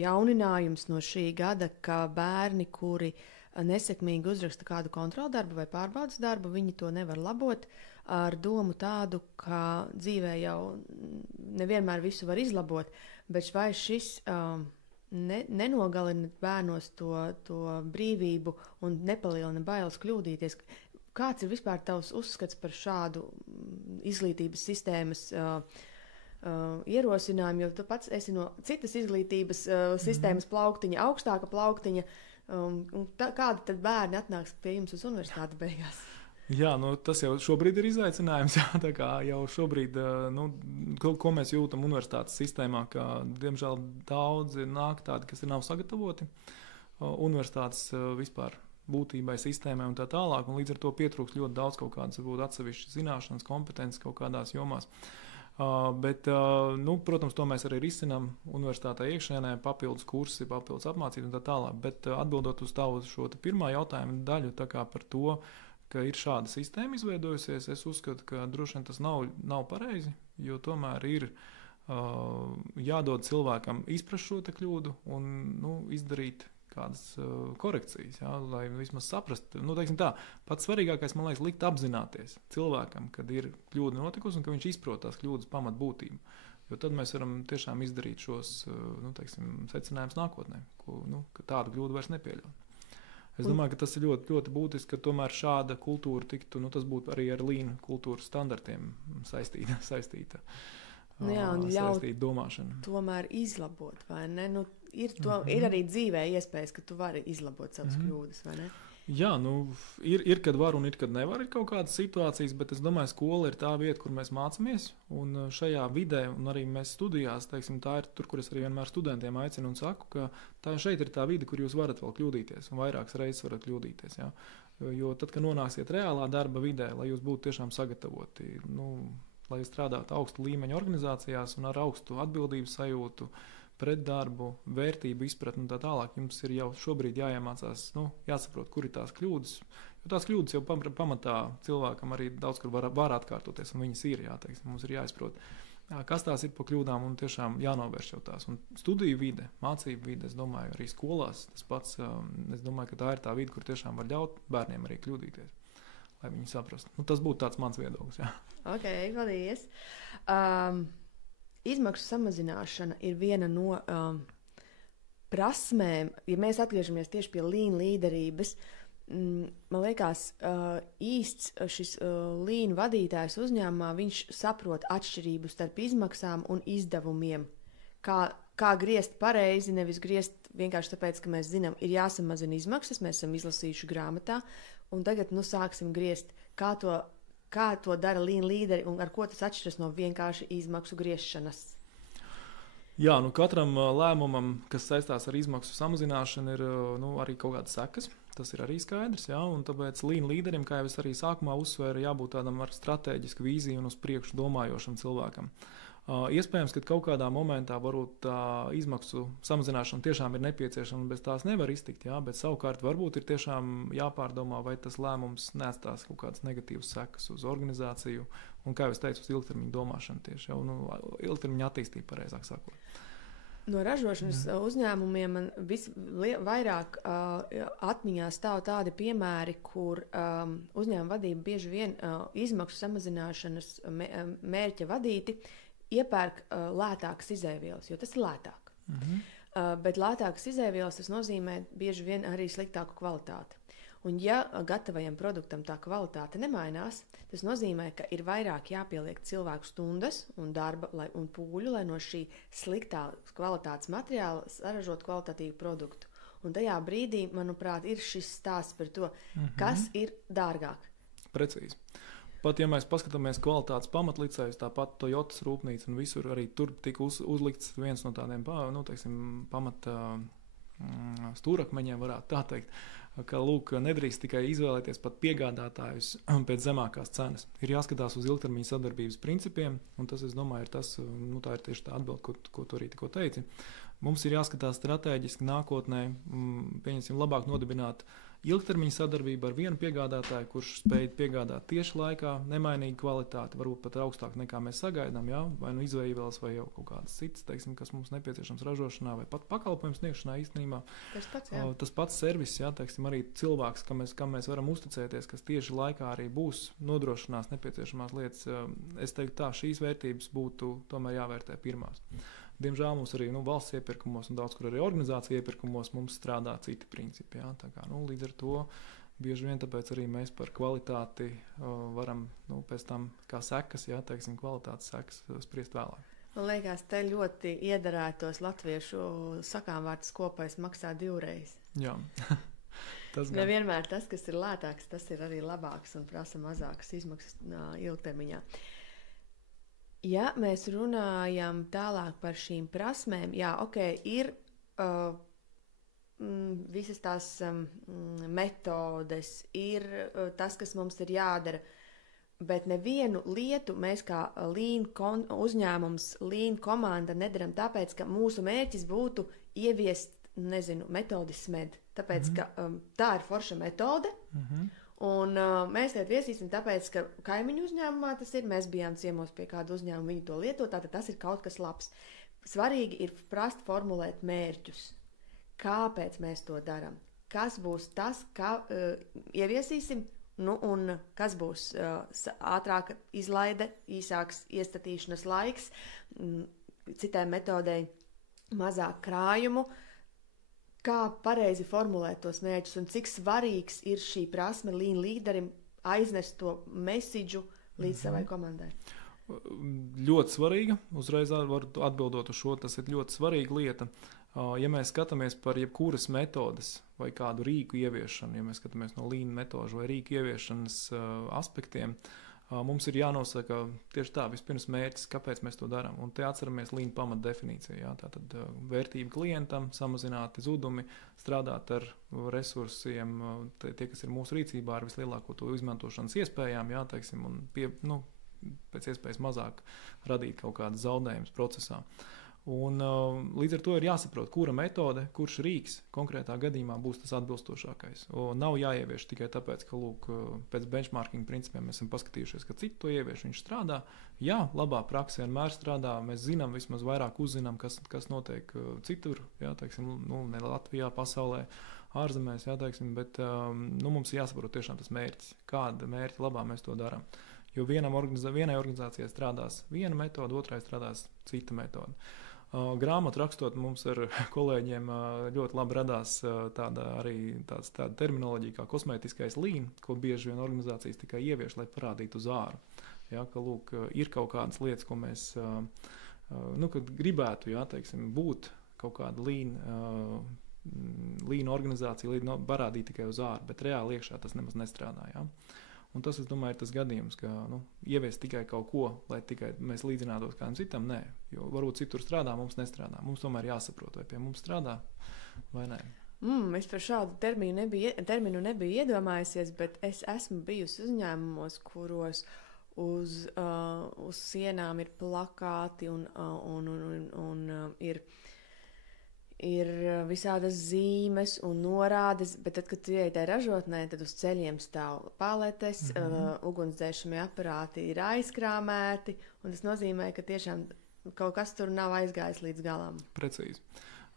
jauninājums no šī gada, ka bērni, kuri nesekmīgi uzraksta kādu kontroldarbu vai pārbaudas darbu, viņi to nevar labot ar domu tādu, ka dzīvē jau nevienmēr visu var izlabot, bet vai šis nenogalina bērnos to brīvību un nepalielina bailes kļūdīties? Kāds ir vispār tavs uzskats par šādu izglītības sistēmas ierosinājumu, jo tu pats esi no citas izglītības sistēmas plauktiņa, augstāka plauktiņa, kādi tad bērni atnāks pie jums uz universitāti beigās? Jā, tas jau šobrīd ir izaicinājums. Jā, tā kā jau šobrīd, ko mēs jūtam universitātes sistēmā, ka, diemžēl, daudzi nāk tādi, kas nav sagatavoti universitātes vispār būtībai, sistēmai un tā tālāk, un līdz ar to pietrūks ļoti daudz kaut kādas, varbūt atsevišķas zināšanas, kompetences kaut kādās jomās. Bet, protams, to mēs arī risinām universitātē iekšēnē, papildus kursi, papildus apmācību un tā tālāk. Bet atbildot uz tavu šo pirmā jautājuma daļu, tā kā par to, ka ir šāda sistēma izveidojusies, es uzskatu, ka droši vien tas nav pareizi, jo tomēr ir jādod cilvēkam izprast šo te kļūdu un izdarīt kādas korekcijas, jā, lai vismaz saprastu. Teiksim tā, pats svarīgākais, man liekas, likt apzināties cilvēkam, kad ir kļūda notikusi un ka viņš izprot tās kļūdas pamatbūtību. Jo tad mēs varam tiešām izdarīt šos secinājumus nākotnē, ka tādu kļūdu vairs nepieļaut. Es domāju, ka tas ir ļoti, ļoti būtiski, ka tomēr šāda kultūra tiktu, tas būtu arī ar Lean kultūras standartiem saistīta. Jā, un ļaut domāšanu. Tomēr izlabot, vai ne? Ir arī dzīvē iespējas, ka tu vari izlabot savas kļūdas, vai ne? Jā, ir kad var un ir kad nevar, ir kaut kādas situācijas, bet es domāju, skola ir tā vieta, kur mēs mācāmies, un šajā vidē, un arī mēs studijās, teiksim, tā ir tur, kur es arī vienmēr studentiem aicinu un saku, ka šeit ir tā vide, kur jūs varat vēl kļūdīties, un vairākas reizes varat kļūdīties, jā. Jo tad, kad nonāksiet reālā darba vidē, lai jūs būtu tiešām sagatavoti, lai jūs strādātu augstu līmeņa organizācijās un ar augstu atbildības sajūtu, pret darbu, vērtību izpratni un tā tālāk, jums ir jau šobrīd jāiemācās, jāsaprot, kur ir tās kļūdas. Jo tās kļūdas jau pamatā cilvēkam arī daudz kur var atkārtoties, un viņas ir, mums ir jāizprot, kas tās ir pa kļūdām un tiešām jānovērš jau tās. Un studiju vide, mācību vide, es domāju, arī skolās tas pats, es domāju, ka tā ir tā vide, kur tiešām var ļaut bērniem arī kļūdīties, lai viņi saprastu. Tas būtu tāds mans viedoklis, jā. Ok, paldies. Izmaksu samazināšana ir viena no prasmēm, ja mēs atgriežamies tieši pie Lean līderības. Man liekas, īsts šis Lean vadītājs uzņēmumā, viņš saprot atšķirību starp izmaksām un izdevumiem. Kā griezt pareizi, nevis griezt vienkārši tāpēc, ka mēs zinām, ir jāsamazina izmaksas, mēs esam izlasījuši grāmatā, un tagad sāksim griezt, kā to dara Lean līderi un ar ko tas atšķiras no vienkārši izmaksu griešanas. Jā, katram lēmumam, kas saistās ar izmaksu samazināšanu, ir arī kaut kādas sekas. Tas ir arī skaidrs, jā, un tāpēc Lean līderim, kā jau es arī sākumā uzsvēru, jābūt tādam ar stratēģisku vīziju un uz priekšu domājošam cilvēkam. Iespējams, ka kaut kādā momentā varbūt tā izmaksu samazināšana tiešām ir nepieciešama un bez tās nevar iztikt, jā, bet savukārt varbūt ir tiešām jāpārdomā, vai tas lēmums neatstās kaut kādas negatīvas sekas uz organizāciju un, kā jau es teicu, uz ilgtermiņa domāšanu tieši, ilgtermiņa attīstību, pareizāk sakot. No ražošanas uzņēmumiem man visvairāk atmiņā stāv tādi piemēri, kur uzņēmuma vadība bieži vien izmaksu samazināšanas mērķa vadīti iepērk lētākas izēvielas, jo tas ir lētāk. Bet lētākas izēvielas tas nozīmē bieži vien arī sliktāku kvalitāti. Un ja gatavajam produktam tā kvalitāte nemainās, tas nozīmē, ka ir vairāk jāpieliek cilvēku stundas un darba un pūļu, lai no šī sliktā kvalitātes materiāla saražot kvalitatīvu produktu. Un tajā brīdī, manuprāt, ir šis stāsts par to, kas ir dārgāk. Precīzi. Pat ja mēs paskatāmies kvalitātes pamatlicējus, tāpat Toyotas rūpnīca un visur arī tur tika uzlikts viens no tādiem pamata stūrakmeņiem, varētu tā teikt, ka nedrīkst tikai izvēlēties pat piegādātājus pēc zemākās cenas. Ir jāskatās uz ilgtermiņa sadarbības principiem, un tas, es domāju, ir tas, tā ir tieši tā atbilde, ko tu arī tikko teici. Mums ir jāskatās strateģiski nākotnē, pieņemsim, labāk nodibināt ilgtermiņa sadarbība ar vienu piegādātāju, kurš spēj piegādāt tieši laikā, nemainīgu kvalitāti, varbūt pat augstāk nekā mēs sagaidām, jā, vai izvēles, vai jau kaut kādas citas, teiksim, kas mums nepieciešams ražošanā, vai pat pakalpojumu sniegšanā īstenībā. Tas pats servis, jā, teiksim, arī cilvēks, kam mēs varam uzticēties, kas tieši laikā arī būs nodrošinās nepieciešamās lietas. Es teiktu tā, šīs vērtības būtu tomēr jāvērtē pirmās. Diemžēl mums arī valsts iepirkumos un daudz kur arī organizācija iepirkumos mums strādā citi principi. Jā. Tā kā, līdz ar to bieži vien tāpēc arī mēs par kvalitāti varam pēc tam kā sekas, jā, teiksim, kvalitātes sekas spriest vēlāk. Man liekas, te ļoti iederētos latviešu sakāmvārds kopais maksā divreiz. Jā. Nevienmēr tas, kas ir lētāks, tas ir arī labāks un prasa mazākas izmaksas ilgtermiņā. Ja mēs runājam tālāk par šīm prasmēm, jā, ir visas tās metodes, ir tas, kas mums ir jādara, bet nevienu lietu mēs kā Lean uzņēmums, Lean komanda nedaram tāpēc, ka mūsu mērķis būtu ieviest, metodi SMED. Tāpēc, ka tā ir forša metode, Un mēs te viesīsim, tāpēc, ka kaimiņu uzņēmumā tas ir. Mēs bijām ciemos pie kāda uzņēmuma, viņi to lieto, tātad tas ir kaut kas labs. Svarīgi ir prast formulēt mērķus. Kāpēc mēs to darām? Kas būs tas, kā ieviesīsim, un kas būs ātrāka izlaide, īsāks iestatīšanas laiks, citai metodei mazāk krājumu. Kā pareizi formulēt tos mērķus un cik svarīgs ir šī prasme Lean līderim aiznest to mesiģu līdz savai komandai? Ļoti svarīga. Uzreiz varu atbildot uz šo, tas ir ļoti svarīga lieta. Ja mēs skatāmies par jebkuras metodes vai kādu rīku ieviešanu, ja mēs skatāmies no Lean metožu vai rīku ieviešanas aspektiem, mums ir jānosaka tieši tā, vispirms mērķis, kāpēc mēs to darām. Un te atceramies Lean pamatdefinīciju. Jā, tātad vērtība klientam, samazināti zudumi, strādāt ar resursiem, tie, kas ir mūsu rīcībā, ar vislielāko to izmantošanas iespējām, jā, teiksim, un pēc iespējas mazāk radīt kaut kādas zaudējumus procesā. Un līdz ar to ir jāsaprot, kura metode, kurš rīks konkrētā gadījumā būs tas atbilstošākais. Nav jāievieš tikai tāpēc, ka pēc benchmarking principiem mēs esam paskatījušies, ka citi to ievieš, viņš strādā. Jā, labā praksa vienmēr strādā, mēs zinām, vismaz vairāk uzzinām, kas notiek citur, jā, teiksim, ne Latvijā, pasaulē, ārzemēs, jā, teiksim, bet mums ir jāsaprot tiešām tas mērķis, kāda mērķa labā mēs to darām. Jo vienai organizācijai strādās viena metode, otrai strādās cita metode. Grāmatu rakstot, mums ar kolēģiem ļoti labi radās tāda terminoloģija kā kosmētiskais Lean, ko bieži vien organizācijas tikai ievieš, lai parādītu uz āru. Ja, ka, ir kaut kādas lietas, ko mēs kad gribētu, jā, teiksim, būt kaut kāda Lean organizācija, parādīt tikai uz āru, bet reāli iekšā tas nemaz nestrādā. Ja. Un tas, es domāju, ir tas gadījums, ka ieviest tikai kaut ko, lai tikai mēs līdzinātos kādam citam, nē. Jo varbūt citur strādā, mums nestrādā. Mums tomēr jāsaprot, vai pie mums strādā vai nē. Es par šādu terminu nebiju iedomājusies, bet es esmu bijusi uzņēmumos, kuros uz sienām ir plakāti un ir visādas zīmes un norādes, bet tad, kad tu ieej tajā ražotnē, tad uz ceļiem stāv paletes, ugunsdzēšamie aparāti ir aizkrāmēti, un tas nozīmē, ka tiešām kaut kas tur nav aizgājis līdz galam. Precīzi.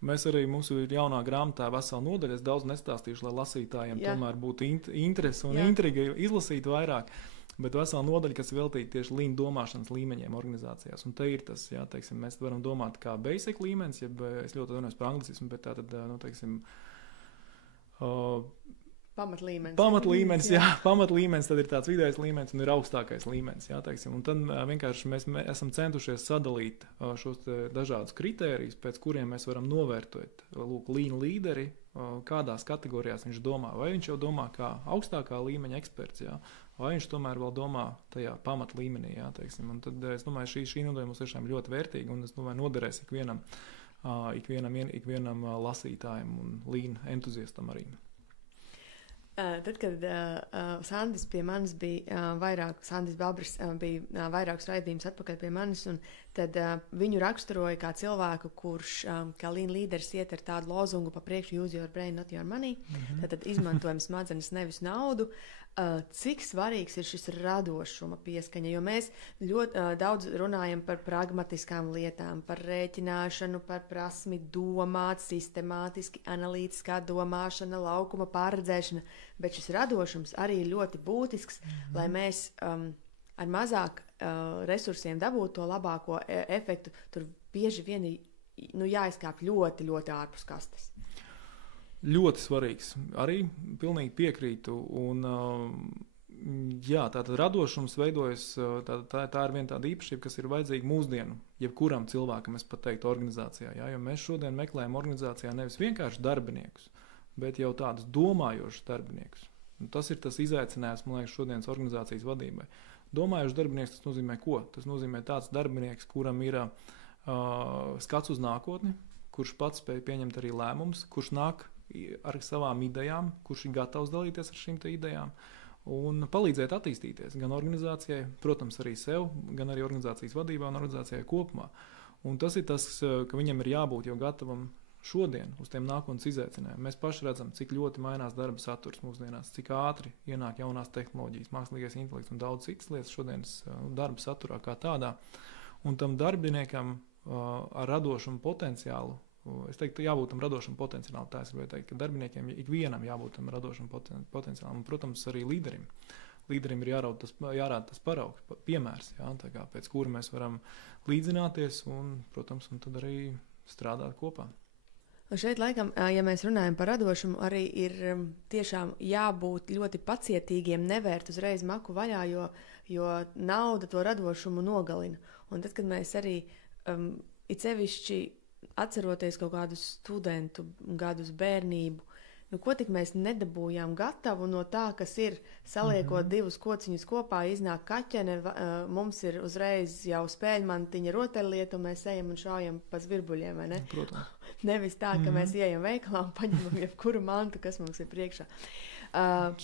Mēs arī, mūsu ir jaunā grāmatā vesela nodaļa, es daudz nestāstīšu, lai lasītājiem tomēr būtu interesi un intriga izlasīt vairāk. Bet vesela nodaļa, kas veltīta tieši Lean domāšanas līmeņiem organizācijās. Un te ir tas, jā, teiksim, mēs varam domāt kā basic līmenis, ja es ļoti atvainojos par anglicismu, bet tātad, teiksim, pamatlīmenis, jā, pamatlīmenis, tad ir tāds vidējais līmenis un ir augstākais līmenis, jā, teiksim. Un tad vienkārši mēs esam centušies sadalīt šos dažādus kritērijus, pēc kuriem mēs varam novērtēt, Lean līderi, kādās kategorijās viņš domā. Vai viņš jau domā kā augstākā līmeņa eksperts, jā, vai viņš tomēr vēl domā tajā pamat līmenī, jā, teiksim. Un tad es domāju, šī nodaļa mums tiešām ļoti vērtīga, un es domāju, noderēs ikvienam lasītājam un Lean entuziastam arī. Tad, kad Sandis pie manis bija Sandis Babris bija vairākus raidījumus atpakaļ pie manis, un tad viņu raksturoja kā cilvēku, kurš kā Lean līderis iet ar tādu lozungu pa priekšu use your brain, not your money. Tad izmantojam smadzenes, nevis naudu. Cik svarīgs ir šis radošuma pieskaņa, jo mēs ļoti daudz runājam par pragmatiskām lietām, par rēķināšanu, par prasmi domāt, sistemātiski, analītiskā domāšana, laukuma pārredzēšana, bet šis radošums arī ir ļoti būtisks, lai mēs ar mazāk resursiem dabūtu to labāko efektu. Tur bieži vien jāizkāp ļoti, ļoti ārpus kastes. Ļoti svarīgs. Arī pilnīgi piekrītu. Un, jā, tātad radošums veidojas, tā ir viena tāda īpašība, kas ir vajadzīga mūsdienu, jebkuram cilvēkam, es pat teiktu, organizācijā. Jā, jo mēs šodien meklējam organizācijā nevis vienkārši darbiniekus, bet jau tādus domājošus darbiniekus. Un tas ir tas izaicinājums, man liekas, šodienas organizācijas vadībai. Domājošs darbinieks, tas nozīmē ko? Tas nozīmē tāds darbinieks, kuram ir skats uz nākotni, kurš pats spēj pieņemt arī lēmumus, kurš nāk ar savām idejām, kurš ir gatavs dalīties ar šīm idejām un palīdzēt attīstīties gan organizācijai, protams, arī sev, gan arī organizācijas vadībā un organizācijai kopumā. Un tas ir tas, ka viņam ir jābūt jau gatavam šodien uz tiem nākotnes izaicinājumiem. Mēs paši redzam, cik ļoti mainās darba saturs mūsdienās, cik ātri ienāk jaunās tehnoloģijas, mākslīgais intelekts un daudz citas lietas šodienas darba saturā kā tādā. Un tam darbiniekam ar radošumu potenciālu, es teiktu, jābūt tam radošam potenciālam. Tā es gribēju teikt, ka darbiniekiem ikvienam jābūt tam radošam potenciālam. Un, protams, arī līderim. Līderim ir jārāda tas paraugs, piemērs, jā, tā kā, pēc kura mēs varam līdzināties un, protams, un tad arī strādāt kopā. Un šeit, laikam, ja mēs runājam par radošumu, arī ir tiešām jābūt ļoti pacietīgiem, nevērt uzreiz maku vaļā, jo nauda to radošumu nogalina. Un tad, kad mēs arī it sevišķi atceroties kaut kādus studentu gadus, bērnību, ko tik mēs nedabūjām gatavu no tā, kas ir saliekot divus kociņus kopā, iznāk kaķene, mums ir uzreiz jau spēļmantiņa rotaļlieta, un mēs ejam un šaujam pa zvirbuļiem, vai ne? Protams. Nevis tā, ka mēs ieejam veikalā un paņemam jebkuru mantu, kas mums ir priekšā.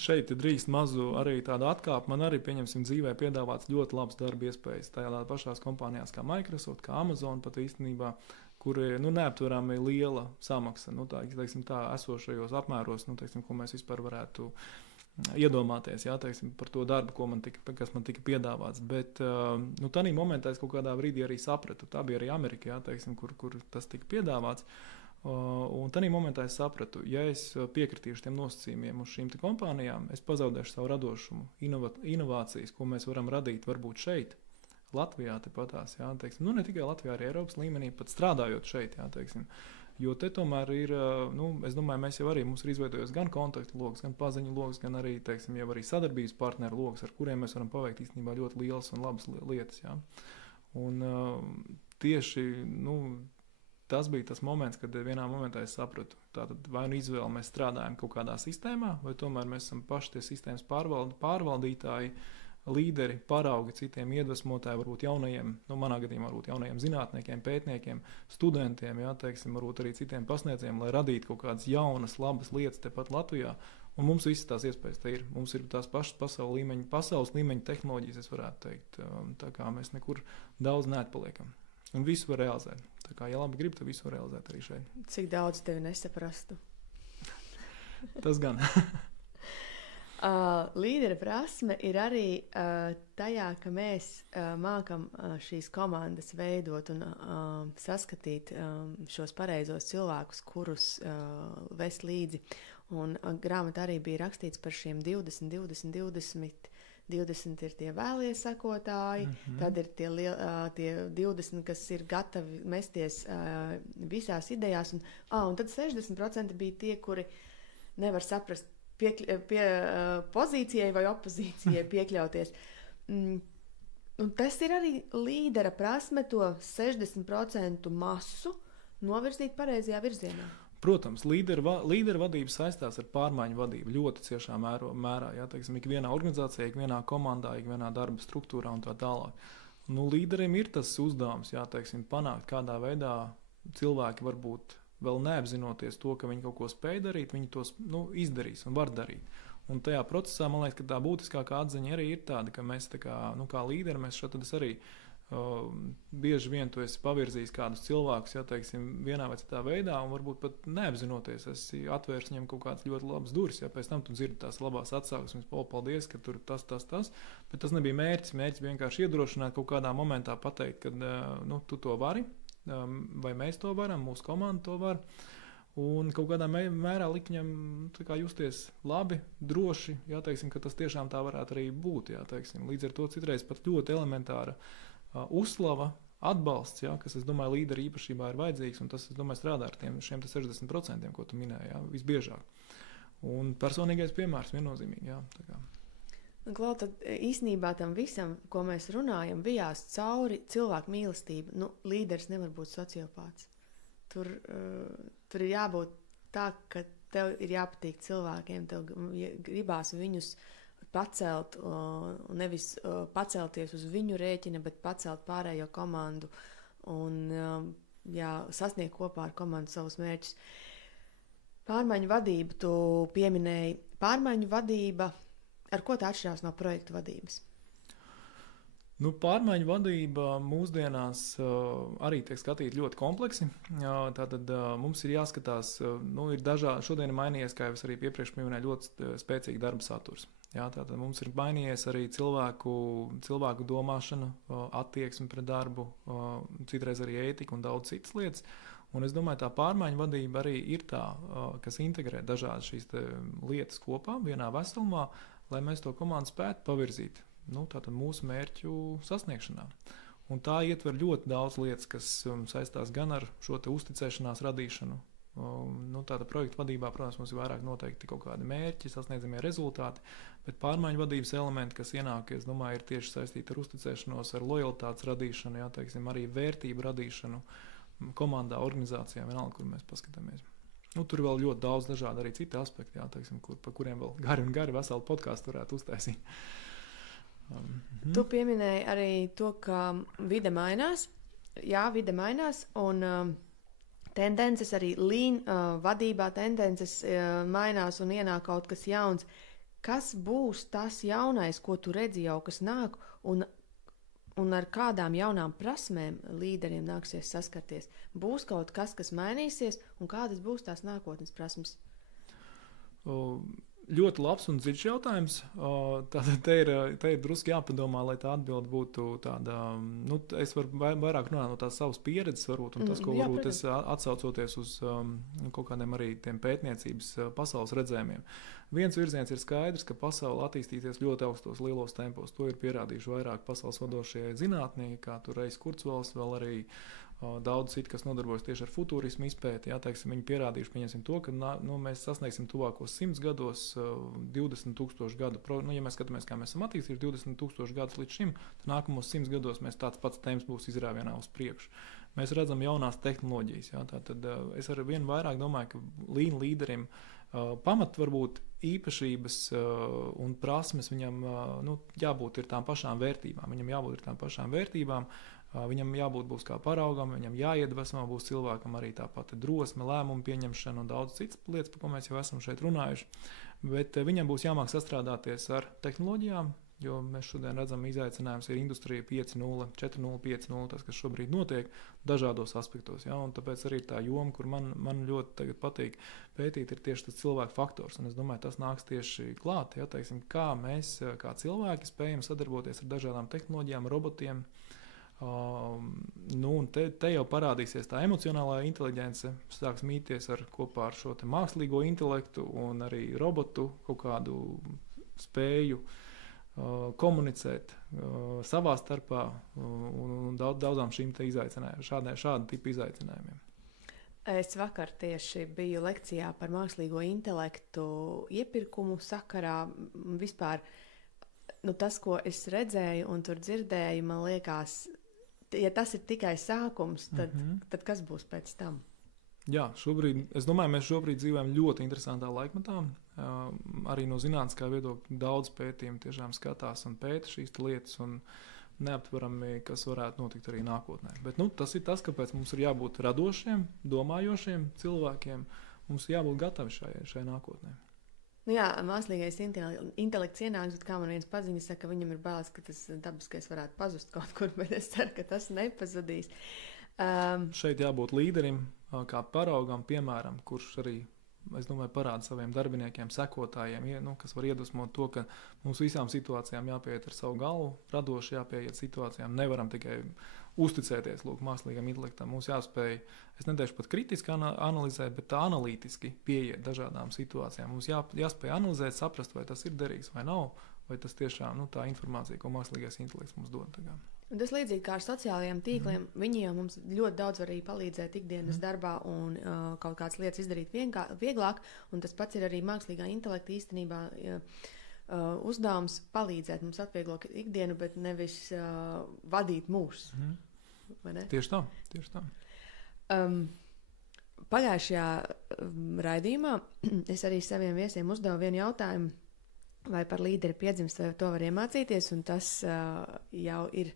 Šeit drīkst mazu arī tādu atkāpu. Man arī, pieņemsim, dzīvē piedāvāts ļoti labs darba iespējas tajā pašās kompānijās kā Microsoft, kā Amazon pat īstenībā, kur neaptverami liela samaksa, teiksim, tā esošajos apmēros, teiksim, ko mēs vispār varētu iedomāties, jā, teiksim, par to darbu, kas man tika piedāvāts. Bet tādā momentā es kaut kādā brīdī arī sapratu, tā bija arī Amerika, jā, teiksim, kur tas tika piedāvāts. Un tādā momentā es sapratu, ja es piekritīšu tiem nosacījumiem uz šīm kompānijām, es pazaudēšu savu radošumu, inovācijas, ko mēs varam radīt varbūt šeit, Latvijā tepatās, jā, teiksim, ne tikai Latvijā, arī Eiropas līmenī, pat strādājot šeit, jā, teiksim, jo te tomēr ir, es domāju, mēs jau arī, mums ir izveidojies gan kontaktu loks, gan paziņu loks, gan arī, teiksim, jau arī sadarbības partneru loks, ar kuriem mēs varam paveikt īstenībā ļoti lielas un labas lietas, jā. Un tieši, tas bija tas moments, kad vienā momentā es sapratu, tātad vai izvēle mēs strādājam kaut kādā sistēmā, vai tomēr mēs esam paši tie sistēmas pārvaldītāji, līderi, paraugi citiem iedvesmotāji, varbūt jaunajiem, manā gadījumā varbūt jaunajiem zinātniekiem, pētniekiem, studentiem, jā, teiksim, varbūt arī citiem pasniedzējiem, lai radītu kaut kādas jaunas, labas lietas tepat Latvijā. Un mums visas tās iespējas te ir. Mums ir tās pašas pasaules līmeņa tehnoloģijas, es varētu teikt. Tā kā mēs nekur daudz neatpaliekam. Un visu var realizēt. Tā kā, ja labi grib, tad visu var realizēt arī šeit. Cik daudz tevi nesaprastu? Tas gan. Līdera prasme ir arī tajā, ka mēs mākam šīs komandas veidot un saskatīt šos pareizos cilvēkus, kurus vest līdzi. Un grāmatā arī bija rakstīts par šiem 20, 20, 20. 20 ir tie vēlie sekotāji, tad ir tie 20, kas ir gatavi mesties visās idejās, un tad 60% bija tie, kuri nevar saprast, pie pozīcijai vai opozīcijai piekļauties. Un tas ir arī līdera prasme to 60% masu novirzīt pareizajā virzienā. Protams, līdera vadība saistās ar pārmaiņu vadību ļoti ciešā mērā. Jā, teiksim, ikvienā organizācijā, ikvienā komandā, ikvienā darba struktūrā un tā tālāk. Līderim ir tas uzdevums, jā, teiksim, panākt, kādā veidā cilvēki varbūt vēl neapzinoties to, ka viņi kaut ko spēj darīt, viņi tos izdarīs un var darīt. Un tajā procesā, man liekas, ka tā būtiskākā atziņa arī ir tāda, ka mēs kā līderi, mēs šeit arī bieži vien tu esi pavirzījis kādus cilvēkus, ja, teiksim, vienā vai citā veidā, un varbūt pat neapzinoties, esi atvērs viņam kaut kāds ļoti labs duris, ja pēc tam tu dzirdi tās labās atsauksmes, paldies, ka tur tas, bet tas nebija mērķis vienkārši iedrošināt kaut kādā momentā pateikt, ka tu to vari, vai mēs to varam, mūsu komanda to var, un kaut kādā mērā likt viņam justies labi, droši, jā, teiksim, ka tas tiešām tā varētu arī būt, jā, teiksim. Līdz ar to citreiz pat ļoti elementāra uzslava, atbalsts, jā, kas, es domāju, līderi īpašībā ir vajadzīgs, un tas, es domāju, strādā ar šiem 60%, ko tu minēji, jā, visbiežāk. Un personīgais piemērs viennozīmīgi, jā, tā kā. Klau, tad īstenībā tam visam, ko mēs runājam, bijās cauri cilvēku mīlestība. Līderis nevar būt sociopāts. Tur ir jābūt tā, ka tev ir jāpatīk cilvēkiem, tev gribās viņus pacelt, nevis pacelties uz viņu rēķina, bet pacelt pārējo komandu un sasniegt kopā ar komandu savus mērķus. Pārmaiņu vadību tu pieminēji. Pārmaiņu vadība, ar ko tā atšķirās no projektu vadības? Pārmaiņu vadība mūsdienās arī tiek skatīta ļoti kompleksi. Tātad mums ir jāskatās, ir šodien ir mainījies, kā jau es arī iepriekš minēju, ļoti spēcīgi darba saturs. Jā, tātad mums ir mainījies arī cilvēku domāšana, attieksme pret darbu, citreiz arī ētika un daudz citas lietas. Un es domāju, tā pārmaiņu vadība arī ir tā, kas integrē dažādas šīs lietas kopā vienā veselumā, lai mēs to komandu spētu pavirzīt. Tātad mūsu mērķu sasniegšanā. Un tā ietver ļoti daudz lietas, kas saistās gan ar šo uzticēšanās radīšanu. Tāda projekta vadībā, protams, mums ir vairāk noteikti kaut kādi mērķi, sasniedzamie rezultāti, bet pārmaiņu vadības elementi, kas ienāk, es domāju, ir tieši saistīti ar uzticēšanos, ar lojalitātes radīšanu, arī vērtību radīšanu komandā, organizācijā, vienalga, kur mēs paskatāmies. Tur vēl ļoti daudz dažādi arī citi aspekti, par kuriem vēl gari veselu podkāstu varētu uztaisīt. Tu pieminēji arī to, ka vide mainās. Jā, vide mainās, un tendences arī lean vadībā tendences mainās un ienāk kaut kas jauns. Kas būs tas jaunais, ko tu redzi jau, kas nāk, un ar kādām jaunām prasmēm līderiem nāksies saskarties? Būs kaut kas mainīsies, un kādas būs tās nākotnes prasmes? Ļoti labs un dziļš jautājums. Tātad te ir drusku jāpadomā, lai tā atbilde būtu tāda, es varu vairāk runāt no tās savas pieredzes, varbūt, un tas, ko varbūt es atsaucoties uz kaut kādiem arī tiem pētniecības pasaules redzējumiem. Viens virziens ir skaidrs, ka pasaule attīstīsies ļoti augstos lielos tempos. To ir pierādījuši vairāk pasaules vadošie zinātnieki, kā tur Reis Kurzweils, vēl arī daudz citu, kas nodarbojas tieši ar futurismu izpēti. Viņi pierādījuši, pieņemsim to, ka mēs sasniegsim tuvākos 100 gados 20,000 gadu. Ja mēs skatāmies, kā mēs esam attīstījuši 20,000 gadus līdz šim, tad nākamos 100 gados mēs tāds pats temps būs izrāvienā uz priekšu. Mēs redzam jaunās tehnoloģijas. Tātad es ar vienu vairāk domāju, ka lean līderim pamat varbūt īpašības un prasmes viņam jābūt ir tām pašām vērtībām. Viņam jābūt ir tām pašām vērtībām. Viņam jābūt būs kā paraugam, viņam jāiedvesmo, būs cilvēkam arī tā pati drosme, lēmumu pieņemšana un daudz citas lietas, par ko mēs jau esam šeit runājuši. Bet viņam būs jāmāk sastrādāties ar tehnoloģijām, jo mēs šodien redzam, izaicinājums ir industrija 5.0, 4.0, 5.0, tas, kas šobrīd notiek dažādos aspektos. Ja? Un tāpēc arī tā joma, kur man ļoti tagad patīk pētīt, ir tieši tas cilvēku faktors. Un es domāju, tas nāks tieši klāt, ja? Kā mēs, kā cilvēki, spējam sadarboties ar dažādām tehnoloģijām, robotiem. Te jau parādīsies tā emocionālā inteligence, sāks mīties kopā ar šo mākslīgo intelektu un arī robotu kaut kādu spēju komunicēt savā starpā un daudzām šīm izaicinājumiem, šāda tipa izaicinājumiem. Es vakar tieši biju lekcijā par mākslīgo intelektu iepirkumu sakarā. Vispār tas, ko es redzēju un tur dzirdēju, man liekas, ja tas ir tikai sākums, tad kas būs pēc tam? Jā, es domāju, mēs šobrīd dzīvojam ļoti interesantā laikmetā. Arī no zinātniskā viedokļa daudz pētījumu tiešām skatās un pēta šīs lietas un neaptverami, kas varētu notikt arī nākotnē. Bet tas ir tas, kāpēc mums ir jābūt radošiem, domājošiem cilvēkiem. Mums ir jābūt gatavi šai nākotnē. Jā, mākslīgais intelekts ienāks, bet kā man viens paziņas saka, viņam ir bailes, ka tas dabiskais varētu pazust kaut kur, bet es ceru, ka tas nepazudīs. Šeit jābūt līderim, kā paraugam, piemēram, kurš arī, es domāju, parāda saviem darbiniekiem, sekotājiem, kas var iedvesmot to, ka mums visām situācijām jāpieiet ar savu galvu, radoši jāpieiet situācijām, nevaram tikai uzticēties mākslīgam intelektam. Mums jāspēj, es neteikšu pat kritiski analizēt, bet tā analītiski pieiet dažādām situācijām. Mums jāspēj analizēt, saprast, vai tas ir derīgs vai nav, vai tas tiešām tā informācija, ko mākslīgais intelekts mums dod. Un tas līdzīgi kā ar sociālajiem tīkliem, viņi jau mums ļoti daudz var arī palīdzēt ikdienas darbā un kaut kādas lietas izdarīt vieglāk, un tas pats ir arī mākslīgā intelekta īstenībā uzdevums palīdzēt mums atvieglot ikdienu, bet nevis vadīt mūs. Tieši tā. Pagājušajā raidījumā es arī saviem viesiem uzdevu vienu jautājumu, vai par līderi piedzimst, vai to var iemācīties, un tas jau ir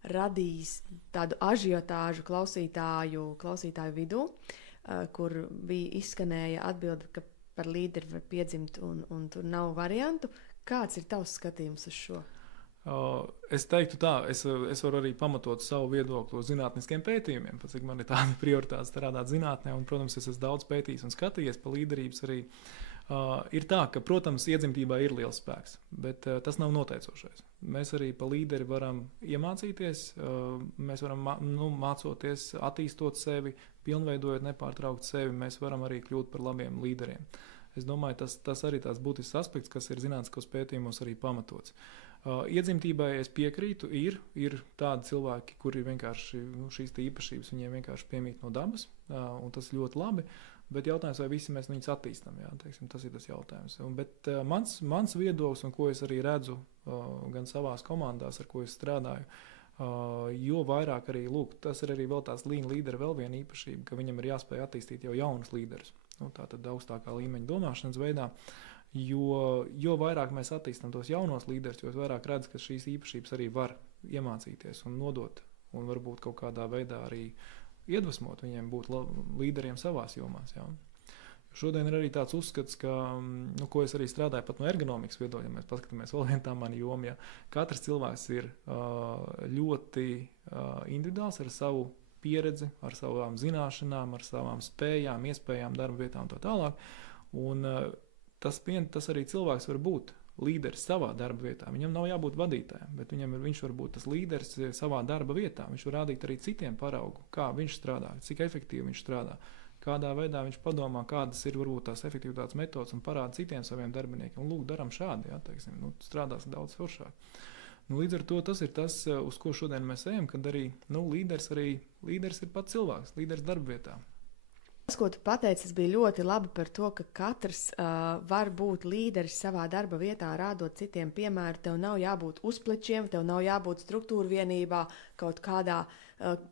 radījis tādu ažiotāžu klausītāju vidū, kur bija izskanēja atbilde, ka par līderi var piedzimt un tur nav variantu. Kāds ir tavs skatījums uz šo? Es teiktu tā, es varu arī pamatot savu viedokli uz zinātniskiem pētījumiem, pat cik man ir tāda prioritāte strādāt zinātnē, un, protams, es esmu daudz pētījis un skatījies pa līderības arī. Ir tā, ka, protams, iedzimtībā ir liels spēks, bet tas nav noteicošais. Mēs arī pa līderi varam iemācīties, mēs varam mācoties, attīstot sevi, pilnveidojot nepārtraukt sevi, mēs varam arī kļūt par labiem līderiem. Es domāju, tas arī tāds būtisks aspekts, kas ir zinātniskos pētījumos arī pamatots. Iedzimtībai es piekrītu, ir tādi cilvēki, kuri vienkārši šīs īpašības viņiem vienkārši piemīt no dabas, un tas ļoti labi. Bet jautājums, vai visi mēs viņus attīstam, jā, teiksim, tas ir tas jautājums. Bet mans viedoklis, un ko es arī redzu gan savās komandās, ar ko es strādāju, jo vairāk arī, tas ir arī vēl tās līna līdera vēl viena īpašība, ka viņam ir jāspēj attīstīt jau jaunus līderus. Tātad augstākā līmeņa domāšanas veidā, jo vairāk mēs attīstam tos jaunos līderus, jo vairāk redz, ka šīs īpašības arī var iemācīties un nodot, un varbūt kaut kādā veidā arī iedvesmot viņiem būt līderiem savās jomās. Jā. Šodien ir arī tāds uzskats, ka, ko es arī strādāju pat no ergonomikas viedokļa, ja mēs paskatāmies vēl vien tā mani joma, ja katrs cilvēks ir ļoti individuāls ar savu pieredzi, ar savām zināšanām, ar savām spējām, iespējām, darba vietām un tā tālāk. Un tas arī cilvēks var būt līderis savā darba vietā. Viņam nav jābūt vadītājam, bet viņš var būt tas līderis savā darba vietā. Viņš var rādīt arī citiem paraugu, kā viņš strādā, cik efektīvi viņš strādā, kādā veidā viņš padomā, kādas ir varbūt tās efektivitātes metodas un parāda citiem saviem darbiniekiem. Un daram šādi, jā, teiksim, strādās daudz foršāk. Līdz ar to tas ir tas, uz ko šodien mēs ejam, kad arī līderis ir pats cilvēks, līderis darba vietā. Tas, ko tu pateici, tas bija ļoti labi par to, ka katrs var būt līderis savā darba vietā, rādot citiem piemēru. Tev nav jābūt uzplečiem, tev nav jābūt struktūra vienībā, kaut kādā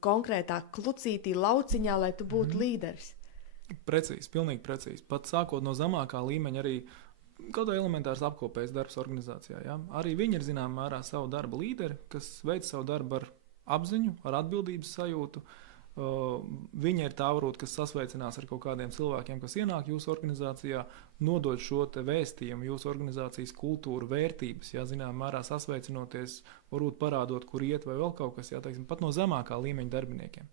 konkrētā klucītī lauciņā, lai tu būtu līderis. Precīzi, pilnīgi precīzi. Pat sākot no zemākā līmeņa arī kaut kā elementārs apkopējs darbs organizācijā. Ja? Arī viņi ir zināmā mērā savu darba līderi, kas veic savu darbu ar apziņu, ar atbildības sajūtu. Viņa ir tā varbūt, kas sasveicinās ar kaut kādiem cilvēkiem, kas ienāk jūsu organizācijā, nodod šo te vēstījumu, jūsu organizācijas kultūru, vērtības, jā, zinām, mērā sasveicinoties, varbūt parādot, kur iet vai vēl kaut kas, jā, teiksim, pat no zemākā līmeņa darbiniekiem.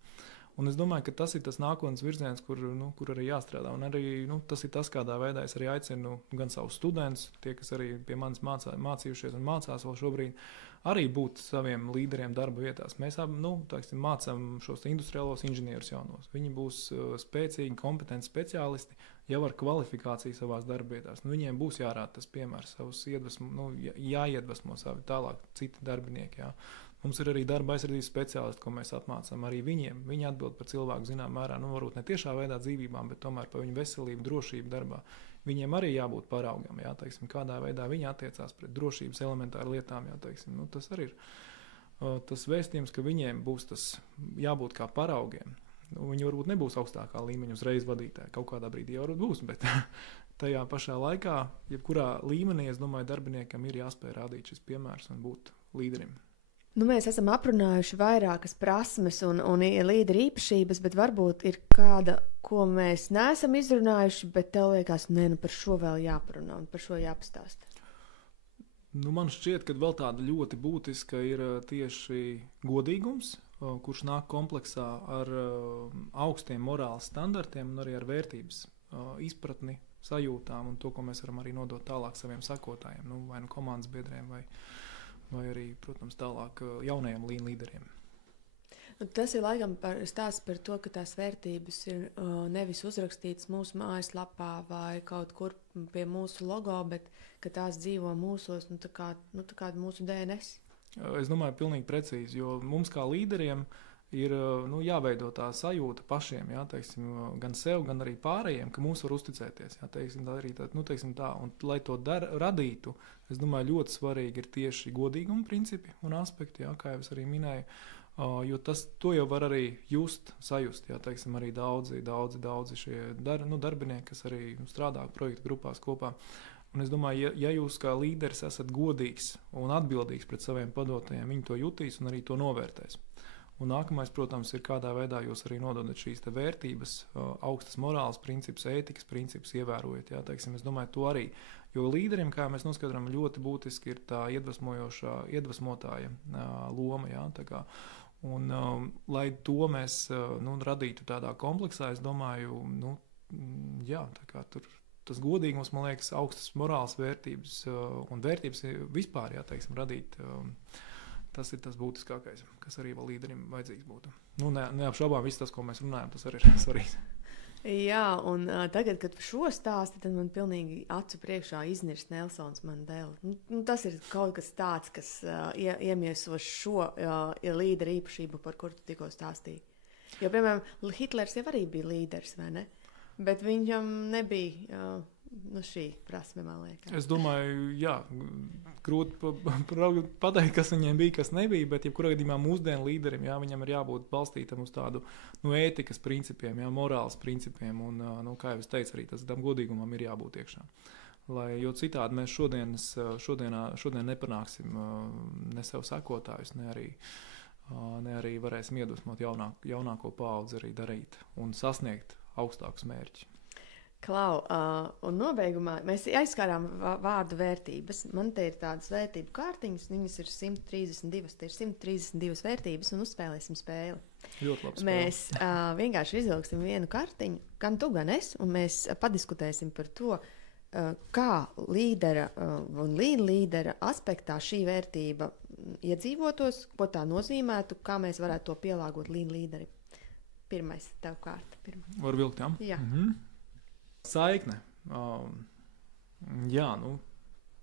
Un es domāju, ka tas ir tas nākotnes virziens, kur arī jāstrādā. Un arī tas ir tas, kādā veidā es arī aicinu gan savus studentus, tie, kas arī pie manis mācījušies un mācās vēl šobrīd, arī būt saviem līderiem darba vietās. Mēs mācām šos industriālos inženierus jaunos. Viņi būs spēcīgi, kompetenti speciālisti, jau ar kvalifikāciju savās darba vietās. Viņiem būs jārāda tas piemērs, savus jāiedvesmo savi tālāk citi darbinieki. Jā. Mums ir arī darba aizsardzības speciālisti, ko mēs apmācām arī viņiem. Viņi atbild par cilvēku zināmā mērā, varbūt ne tiešā veidā dzīvībām, bet tomēr par viņu veselību, drošību darbā. Viņiem arī jābūt paraugam, jā, teiksim, kādā veidā viņi attiecās pret drošības elementāru lietām. Jā, teiksim, tas arī ir tas vēstījums, ka viņiem būs tas jābūt kā paraugiem. Viņi varbūt nebūs augstākā līmeņa uzreiz vadītāji, kaut kādā brīdī jau būs, bet tajā pašā laikā, jebkurā līmenī, es domāju, darbiniekam ir jāspēj rādīt šis piemērs un būt līderim. Mēs esam aprunājuši vairākas prasmes un līderu īpašības, bet varbūt ir kāda, ko mēs neesam izrunājuši, bet tev liekas, par šo vēl jāparunā un par šo jāpastāst. Man šķiet, ka vēl tāda ļoti būtiska ir tieši godīgums, kurš nāk kompleksā ar augstiem morāles standartiem un arī ar vērtības izpratni, sajūtām un to, ko mēs varam arī nodot tālāk saviem sakotājiem, vai komandas biedriem, vai arī, protams, tālāk jaunajiem līderiem. Tas ir laikam stāsts par to, ka tās vērtības ir nevis uzrakstītas mūsu mājaslapā vai kaut kur pie mūsu logo, bet ka tās dzīvo mūsos, tā kā mūsu DNS. Es domāju, pilnīgi precīzi, jo mums kā līderiem ir jāveido tā sajūta pašiem, jā, teiksim, gan sev, gan arī pārējiem, ka mums var uzticēties. Jā, teiksim, tā. Un, lai to radītu, es domāju, ļoti svarīgi ir tieši godīguma principi un aspekti, jā, kā jau es arī minēju, jo to jau var arī sajust, jā, teiksim, arī daudzi šie darbinieki, kas arī strādā projektu grupās kopā. Un es domāju, ja jūs kā līderis esat godīgs un atbildīgs pret saviem padotajiem, viņi to jutīs un arī to novērtēs. Un nākamais, protams, ir kādā veidā jūs arī nododat šīs vērtības, augstas morāles principus, ētikas principus ievērojat. Jā, teiksim, es domāju, to arī, Jo līderiem, kā mēs noskaidrojam, ļoti būtiski ir tā iedvesmotāja loma. Jā, tā kā. Un, lai to mēs radītu tādā kompleksā, es domāju, jā, tā kā tur tas godīgums, man liekas, augstas morāls vērtības un vērtības vispār, jā, teiksim, radīt. Tas ir tas būtiskākais, kas arī vēl līderim vajadzīgs būtu. Neapšaubām viss tas, ko mēs runājam, tas arī ir svarīgs. Jā, un tagad, kad šo stāstu, tad man pilnīgi acu priekšā iznirst Nelsons Mandela. Tas ir kaut kas tāds, kas iemieso šo līderu īpašību, par kuru tu tikko stāstīji. Jo, piemēram, Hitlers jau arī bija līderis, vai ne? Bet viņam nebija šī prasme, man liekas. Es domāju, jā, grūti pateikt, kas viņiem bija, kas nebija, bet jebkurā gadījumā mūsdienu līderim, jā, viņam ir jābūt balstītam uz tādu ētikas principiem, jā, morāls principiem, un, kā jau es teicu, arī tas tam godīgumam ir jābūt iekšā. Jo citādi mēs šodien nepanāksim ne sev sekotājus, ne arī varēsim iedvesmot jaunāko paudzi arī darīt un sasniegt augstākus mērķus. Klau, un nobeigumā mēs aizskārām vārdu vērtības. Man te ir tādas vērtību kārtiņas, viņas ir 132, tie ir 132 vērtības, un uzspēlēsim spēli. Ļoti labi spēle. Mēs vienkārši izvilksim vienu kartiņu, gan tu, gan es, un mēs padiskutēsim par to, kā līdera un līdera aspektā šī vērtība iedzīvotos, ko tā nozīmētu, kā mēs varētu to pielāgot līderim. Pirmais, tev kārta. Var vilkt, jā? Jā. Saikne.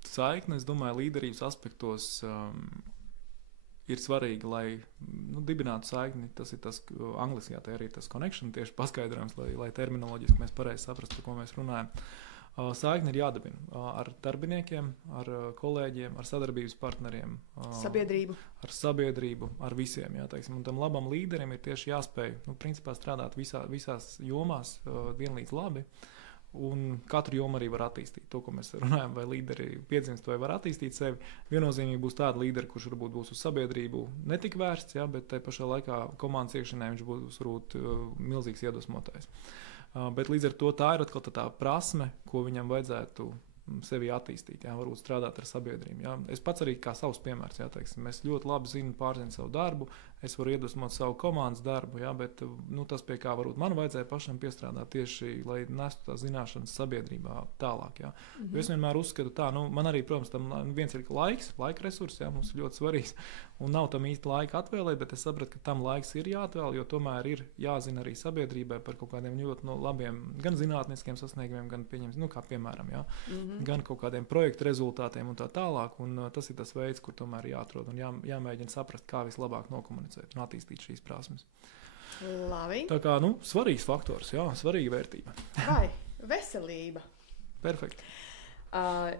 Saikne, es domāju, līderības aspektos ir svarīgi, lai dibinātu saikni. Tas ir tas, angliski tā arī tas connection, tieši paskaidrojums, lai terminoloģiski mēs pareizi saprastu, par ko mēs runājam. Saikni ir jādibina ar darbiniekiem, ar kolēģiem, ar sadarbības partneriem. Sabiedrību. Ar sabiedrību, ar visiem. Jā, teiksim. Un tam labam līderim ir tieši jāspēj principā strādāt visās jomās vienlīdz labi. Un katru jomu arī var attīstīt. To, ko mēs runājam, vai līderi piedzimst vai var attīstīt sevi. Viennozīmīgi būs tāda līderi, kurš varbūt būs uz sabiedrību ne tik vērsts, jā, bet tai pašā laikā komandas iekšienē viņš būs varbūt milzīgs iedvesmotājs. Bet līdz ar to tā ir atkal tā prasme, ko viņam vajadzētu sevi attīstīt, jā, varbūt strādāt ar sabiedrību. Jā. Es pats arī kā savs piemērs, jā, teiksim, es ļoti labi pārzinu savu darbu, es varu iedvesmot savu komandas darbu, jā, bet tas, pie kā varbūt man vajadzēja pašam piestrādāt tieši, lai nestu tās zināšanas sabiedrībā tālāk. Jā. Jo es vienmēr uzskatu tā, man arī, protams, tam viens ir laika resurss, jā, mums ir ļoti svarīgs, un nav tam īsti laika atvēlēt, bet es sapratu, ka tam laiks ir jāatvēl, jo tomēr ir jāzina arī sabiedrībai par kaut kādiem ļoti labiem, gan zinātniskiem sasniegumiem, gan pieņems, kā piemēram, jā, gan kaut kādiem projektu rezultātiem un tā tālāk, un tas ir tas veids, kur tomēr jāatrod un jāmēģina saprast, kā vislabāk nokomunicēt un attīstīt šīs prasmes. Labi. Tā kā, svarīgs faktors, jā, svarīga vērtība. Vai veselība? Perfekti.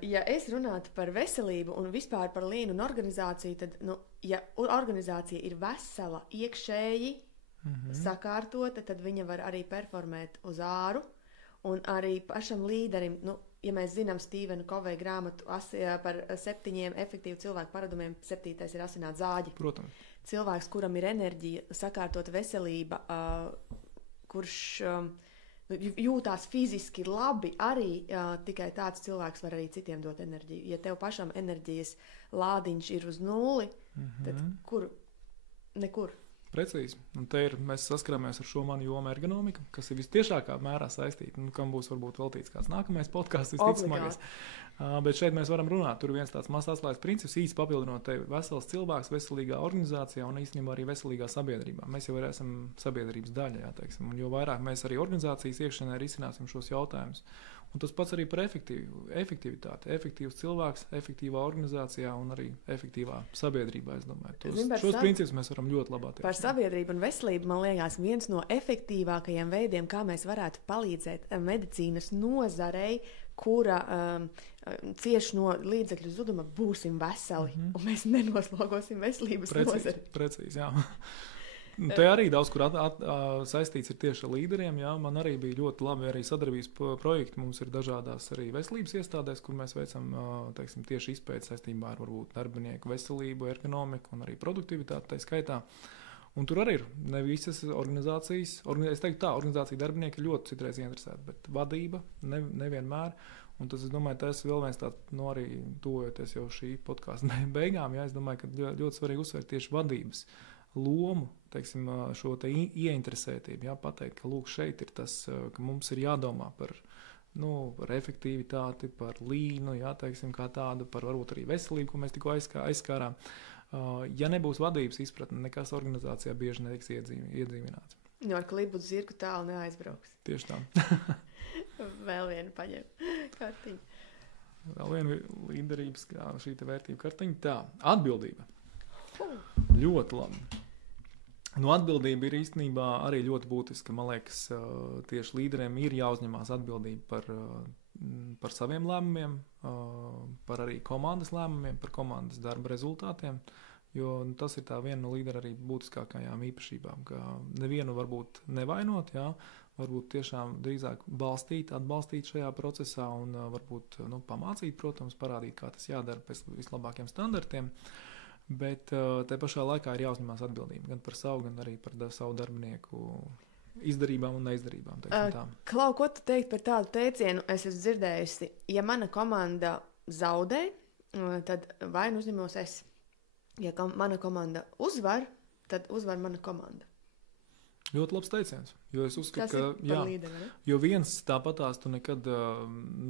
Ja es runātu par veselību un vispār par līnu un organizāciju, tad, ja organizācija ir vesela, iekšēji sakārtota, tad viņa var arī performēt uz āru, un arī pašam līderim, ja mēs zinām Stevena Koveja grāmatu par 7 efektīvu cilvēku paradumiem, 7. ir asināt zāģi. Protams. Cilvēks, kuram ir enerģija, sakārtot veselība, kurš jūtās fiziski labi, arī tikai tāds cilvēks var arī citiem dot enerģiju. Ja tev pašam enerģijas lādiņš ir uz nulli, tad kur? Nekur. Precīzi. Un te mēs saskaramies ar šo manu jomu ergonomiku, kas ir vistiešākā mērā saistīta, kam būs varbūt veltīts kāds nākamais podcasts, visticamākais. Bet šeit mēs varam runāt. Tur ir viens tāds mazs atslēgas princips, īsti papildinot tevi vesels cilvēks, veselīgā organizācijā un īstenībā arī veselīgā sabiedrībā. Mēs jau esam sabiedrības daļa, jā, teiksim. Un jo vairāk mēs arī organizācijas iekšienē risināsim šos jautājumus. Un tas pats arī par efektivitāti. Efektīvs cilvēks, efektīvā organizācijā un arī efektīvā sabiedrībā, es domāju. Šos principus mēs varam ļoti labi attīstīt. Par sabiedrību un veselību, man liekas, viens no efektīvākajiem veidiem, kā mēs varētu palīdzēt medicīnas nozarei, kura cieši no līdzekļu zuduma, būsim veseli, un mēs nenoslogosim veselības nozari. Precīzi, jā. Te arī daudz, kur saistīts ir tieši ar līderiem. Jā. Man arī bija ļoti labi arī sadarbības projekti. Mums ir dažādās arī veselības iestādēs, kur mēs veicam teiksim, tieši izpēti saistībā ar varbūt darbinieku veselību, ergonomiku un arī produktivitāti tā skaitā. Un tur arī ir ne visas organizācijas. Es teiktu tā, organizācija darbinieki ir ļoti citreiz interesēti, bet vadība nevienmēr. Un tas, es domāju, tas vēl viens tāds, arī tuvojoties jau šī podkāsta beigām, es domāju, ka ļoti svarīgi uzsvērt tieši vadības lomu, teiksim, šo te ieinteresētību, pateikt, ka lūk, šeit ir tas, ka mums ir jādomā par efektivitāti, par līnu, teiksim, kā tādu, par varbūt arī veselību, ko mēs tikko aizskārām. Ja nebūs vadības izpratne, nekas organizācijā bieži netiks iedzīvināts. Jo ar klibu zirgu tālu neaizbrauks. Tieši tā. Vēl vienu paņem kartiņu. Vēl viena līderības, šī te vērtība kartiņa. Tā, atbildība. Ļoti labi. Atbildība ir īstenībā arī ļoti būtiska. Man liekas, tieši līderiem ir jāuzņemās atbildība par saviem lēmumiem, par arī komandas lēmumiem, par komandas darba rezultātiem. Jo tas ir viena no līdera arī būtiskākajām īpašībām, ka nevienu varbūt nevainot, varbūt tiešām drīzāk atbalstīt šajā procesā un varbūt pamācīt, protams, parādīt, kā tas jādara pēc vislabākiem standartiem. Bet te pašā laikā ir jāuzņemās atbildība gan par savu, gan arī par savu darbinieku izdarībām un neizdarībām. Klau, ko tu teikt par tādu teicienu? Es esmu dzirdējusi, ja mana komanda zaudē, tad vainu uzņemos es. Ja mana komanda uzvar, tad uzvar mana komanda. Ļoti labs teiciens. Jo es uzskatu, ka līderi, jo viens tāpatās tu nekad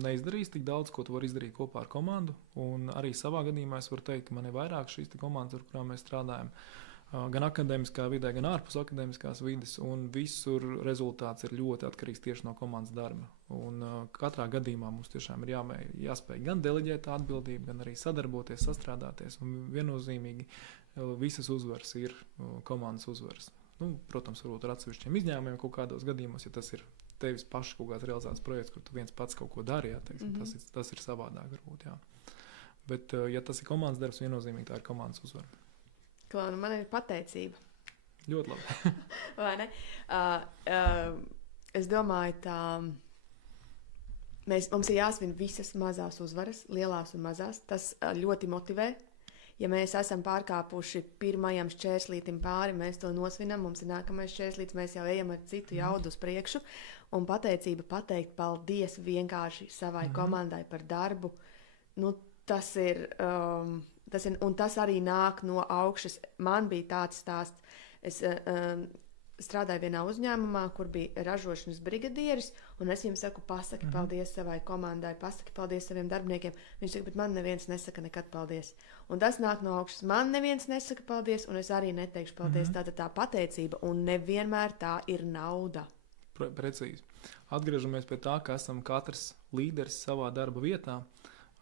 neizdarīsi tik daudz, ko tu vari izdarīt kopā ar komandu. Un arī savā gadījumā es varu teikt, ka man ir vairāk šīs komandas, ar kurām mēs strādājam. Gan akadēmiskā vidē, gan ārpus akadēmiskās vides, un visur rezultāts ir ļoti atkarīgs tieši no komandas darba. Un katrā gadījumā mums tiešām ir jāspēj gan deleģēt atbildību, gan arī sadarboties, sastrādāties, un viennozīmīgi visas uzvaras ir komandas uzvaras. Protams, varbūt ar atsevišķiem izņēmumiem kaut kādos gadījumos, ja tas ir tevis pašs kaut kāds realizēts projekts, kur tu viens pats kaut ko dari, teiksim, tas ir savādāk varbūt, Bet, ja tas ir komandas darbs, viennozīmīgi tā ir komandas uzvara. Klauna, man ir pateicība. Ļoti labi. Vai ne? Es domāju, mums ir jāsvin visas mazās uzvaras, lielās un mazās. Tas ļoti motivē. Ja mēs esam pārkāpuši pirmajam šķērslītim pāri, mēs to nosvinam, mums ir nākamais šķērslīts, mēs jau ejam ar citu jaudu uz priekšu. Un pateicība pateikt paldies vienkārši savai komandai par darbu. Tas ir... un tas arī nāk no augšas. Man bija tāds stāsts. Es strādāju vienā uzņēmumā, kur bija ražošanas brigadieris, un es viņam saku, pasaki paldies savai komandai, pasaki paldies saviem darbiniekiem. Viņš saka, bet man neviens nesaka nekad paldies. Un tas nāk no augšas. Man neviens nesaka paldies, un es arī neteikšu paldies. Tātad tā pateicība, un nevienmēr tā ir nauda. Precīzi. Atgriežamies pie tā, ka esam katrs līderis savā darba vietā.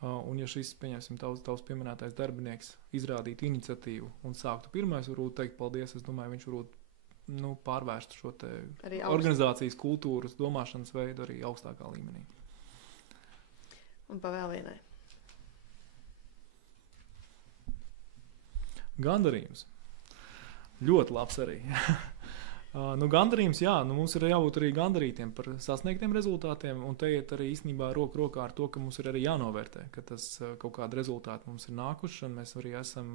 Un ja šis, pieņemsim, tavs pieminētais darbinieks izrādītu iniciatīvu un sāktu pirmais, varbūt teikt paldies, es domāju, viņš varbūt pārvērst šo te organizācijas kultūras domāšanas veidu arī augstākā līmenī. Un pa vēl vienai. Gandarījums. Ļoti labs arī. Gandarījums, mums ir jābūt arī gandarītiem par sasniegtiem rezultātiem, un te iet arī īstenībā roku rokā ar to, ka mums ir arī jānovērtē, ka tas kaut kādi rezultāti mums ir nākuši, un mēs arī esam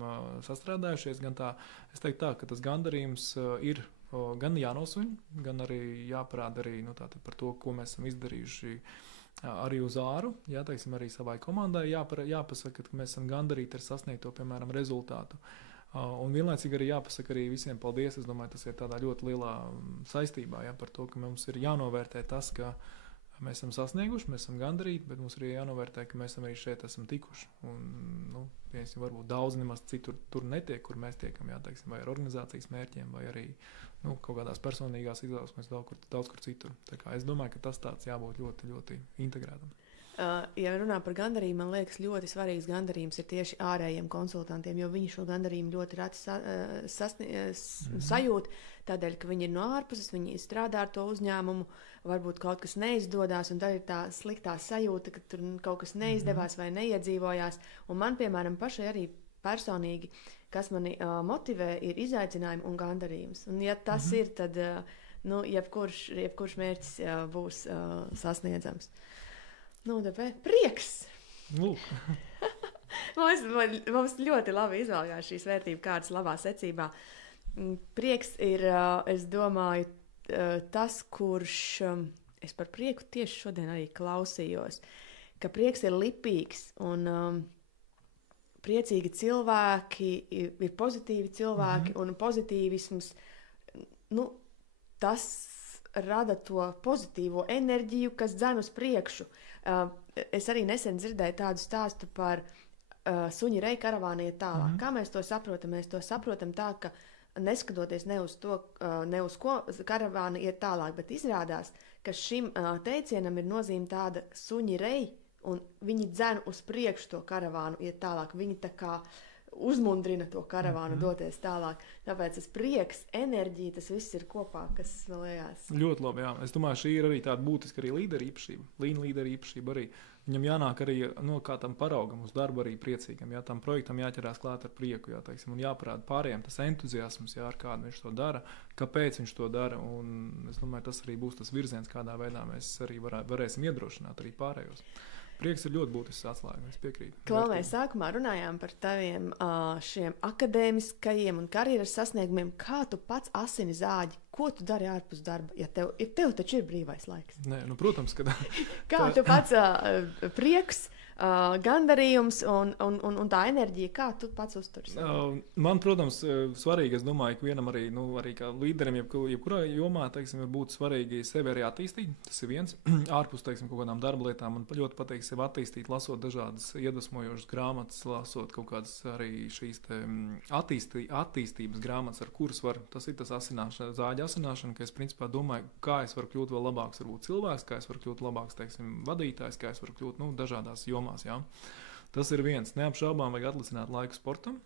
sastrādājušies. Es teiktu tā, ka tas gandarījums ir gan jānosvin, gan arī jāparāda arī par to, ko mēs esam izdarījuši arī uz āru, teiksim, arī savai komandai jāpasaka, ka mēs esam gandarīti ar sasniegto, piemēram, rezultātu. Un vienlaicīgi arī jāpasaka arī visiem paldies. Es domāju, tas ir tādā ļoti lielā saistībā par to, ka mums ir jānovērtē tas, ka mēs esam sasnieguši, mēs esam gandarīti, bet mums arī jānovērtē, ka mēs arī šeit esam tikuši. Un, piemēram, varbūt daudz nemaz citur tur netiek, kur mēs tiekam, teiksim, vai ar organizācijas mērķiem, vai arī kaut kādās personīgās izaugsmēs daudz kur citur. Tā kā es domāju, ka tas tāds jābūt ļoti, ļoti integrētam. Ja runā par gandarījumu, man liekas, ļoti svarīgs gandarījums ir tieši ārējiem konsultantiem, jo viņi šo gandarījumu ļoti reti sajūt, tādēļ, ka viņi ir no ārpuses, viņi strādā ar to uzņēmumu, varbūt kaut kas neizdodas, un tad ir tā sliktā sajūta, ka tur kaut kas neizdevās vai neiedzīvojās. Un man, piemēram, pašai arī personīgi, kas mani motivē, ir izaicinājumi un gandarījums. Un ja tas ir, tad jebkurš mērķis būs sasniedzams. Prieks! Mums ļoti labi izvēlējās šīs vērtības kārtas labā secībā. Prieks ir, es domāju, tas, kurš es par prieku tieši šodien arī klausījos, ka prieks ir lipīgs un priecīgi cilvēki ir pozitīvi cilvēki, un pozitīvisms, tas rada to pozitīvo enerģiju, kas dzen uz priekšu. Es arī nesen dzirdēju tādu stāstu par suņi reju karavānu iet tālāk. Kā mēs to saprotam? Mēs to saprotam tā, ka neskatoties ne uz ko karavāna iet tālāk, bet izrādās, ka šim teicienam ir nozīme tāda suņi reji, un viņi dzen uz priekšu to karavānu iet tālāk. Viņi tā kā uzmundrina to karavānu doties tālāk. Tāpēc tas prieks, enerģija, tas viss ir kopā, kas vēlējās. Ļoti labi, jā. Es domāju, šī ir arī tāda būtiska arī līdera īpašība. Līna līdera īpašība arī. Viņam jānāk arī kā tam paraugam uz darbu arī priecīgam. Jā, tam projektam jāķerās klāt ar prieku, jā, teiksim, un jāparāda pārējiem tas entuziasms, jā, ar kādu viņš to dara, kāpēc viņš to dara. Un es domāju, tas arī būs tas virziens, kādā veidā mēs arī varēsim iedrošināt arī pārējos. Prieks ir ļoti būtisks atslēga, es piekrītu. Klau, mēs sākumā runājām par taviem šiem akadēmiskajiem un karjeras sasniegumiem. Kā tu pats asini zāģi? Ko tu dari ārpus darba? Ja tev taču ir brīvais laiks. Nē, protams, ka kā tu pats prieks, gandarījums un tā enerģija, kā tu pats uzturs? Man, protams, svarīgi, es domāju, ka vienam arī, arī kā līderim, jebkurā jomā, teiksim, ir būt svarīgi sevi arī attīstīt. Tas ir viens. Ārpus, teiksim, kaut kādām darba lietām man ļoti patīk sevi attīstīt, lasot dažādas iedvesmojošas grāmatas, lasot kaut kādas arī šīs attīstības grāmatas, ar kuras var, tas ir tas zāģa asināšana, ka es principā domāju, kā es varu kļūt vēl labāks, varbūt cilvēks, kā es varu kļūt labāks, teiksim, vadītājs, kā es varu kļūt, dažādās jomās, jā. Tas ir viens. Neapšaubām vajag atlicināt laiku sportam.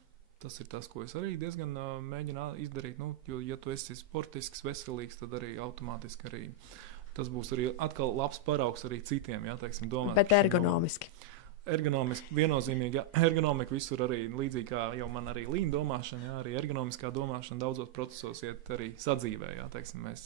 Tas ir tas, ko es arī diezgan mēģinu izdarīt, jo, ja tu esi sportisks, veselīgs, tad arī automātiski arī tas būs arī atkal labs paraugs arī citiem, jā, teiksim, domāt. Bet ergonomiski. Ergonomiski, viennozīmīgi, jā, ergonomika visur arī līdzīgi kā jau man arī līna domāšana, jā, arī ergonomiskā domāšana daudzos procesos iet arī sadzīvē, jā, teiksim, mēs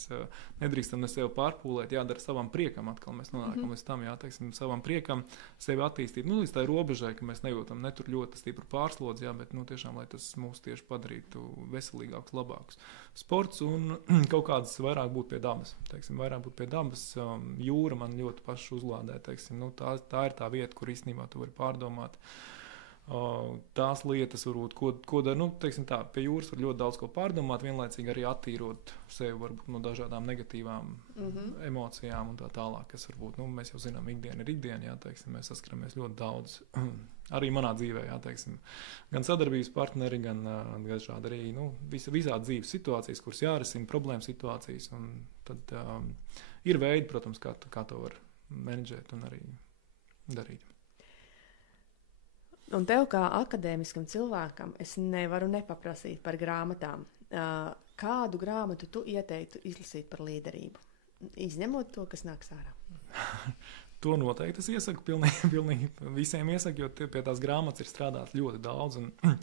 nedrīkstam ne sevi pārpūlēt, jādara savam priekam atkal, mēs nonākam līdz tam, jā, teiksim, savam priekam sevi attīstīt, līdz tā robežai, ka mēs nejūtam ne tur ļoti stipru pārslodzi, jā, bet, tiešām, lai tas mūs tieši padarītu veselīgāks, labāks. Sports un kaut kādas vairāk būt pie dabas, teiksim, jūra man ļoti paši uzlādē, teiksim, tā ir tā vieta, kur īstenībā tu vari pārdomāt tās lietas, varbūt, ko dara, teiksim tā, pie jūras var ļoti daudz ko pārdomāt, vienlaicīgi arī attīrot sevi varbūt no dažādām negatīvām emocijām un tā tālāk, kas varbūt, mēs jau zinām, ikdiena ir ikdiena, jā, teiksim, mēs saskaramies ļoti daudz, arī manā dzīvē, jā, teiksim, gan sadarbības partneri, gan šādi arī, visādi dzīves situācijas, kuras jārisina, problēma situācijas, un tad ir veidi, protams, kā to var menedžēt un arī darīt. Un tev kā akadēmiskam cilvēkam es nevaru nepaprasīt par grāmatām. Kādu grāmatu tu ieteiktu izlasīt par līderību? Izņemot to, kas nāks ārā. To noteikti es iesaku, pilnīgi visiem iesaku, jo pie tās grāmatas ir strādāts ļoti daudz. Un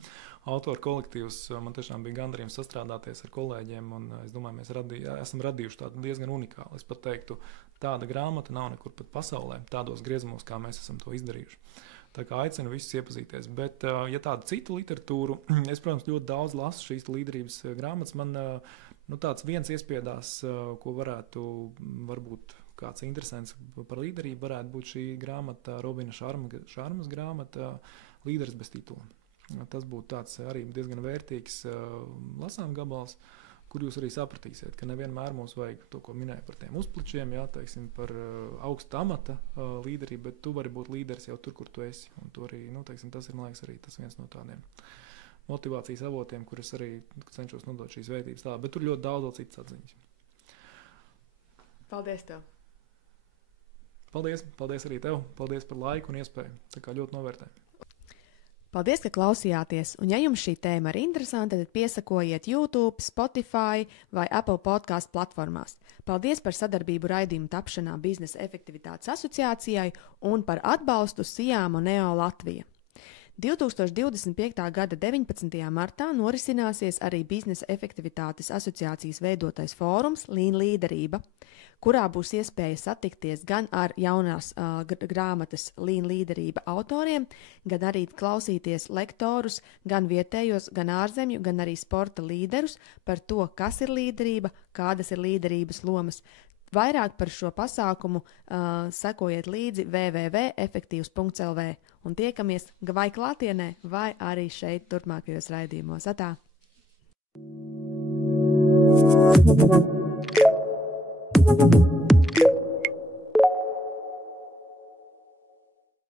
autoru kolektīvs man tiešām bija gandarījums sastrādāties ar kolēģiem. Un es domāju, mēs esam radījuši tādu diezgan unikālu. Es pat teiktu, tāda grāmata nav nekur pat pasaulē, tādos griezumos, kā mēs esam to izdarījuši. Tā kā aicinu visus iepazīties. Bet, ja tādu citu literatūru, es, protams, ļoti daudz lasu šīs līderības grāmatas, man tāds viens iespiedās, ko varētu, varbūt kāds interesants par līderību, varētu būt šī grāmata, Robina Šarmas grāmata, Līderis bez titula. Tas būtu tāds arī diezgan vērtīgs lasām gabals, kur jūs arī sapratīsiet, ka nevienmēr mums vajag to, ko minēju par tiem uzpličiem, jā, teiksim, par augsta amata līderību, bet tu vari būt līderis jau tur, kur tu esi. Un to arī, teiksim, tas ir, man liekas, arī tas viens no tādiem motivācijas avotiem, kur es arī cenšos nodot šīs vērtības tālāk, bet tur ļoti daudz citas atziņas. Paldies tev! Paldies arī tev! Paldies par laiku un iespēju. Tā kā ļoti novērtēju. Paldies, ka klausījāties, un ja jums šī tēma ir interesanta, tad piesakojiet YouTube, Spotify vai Apple podcastu platformās. Paldies par sadarbību raidījumu tapšanā Biznesa efektivitātes asociācijai un par atbalstu Sijāma Neo Latvija. 2025. gada 19. martā norisināsies arī Biznesa efektivitātes asociācijas veidotais fórums Līna līderība, kurā būs iespēja satikties gan ar jaunās grāmatas Līna līderība autoriem, gan arī klausīties lektorus, gan vietējos, gan ārzemju, gan arī sporta līderus par to, kas ir līderība, kādas ir līderības lomas. Vairāk par šo pasākumu sekojiet līdzi www.efektīvs.lv un tiekamies vai klātienē, vai arī šeit turpmākajos raidījumos. Atā! Thank you.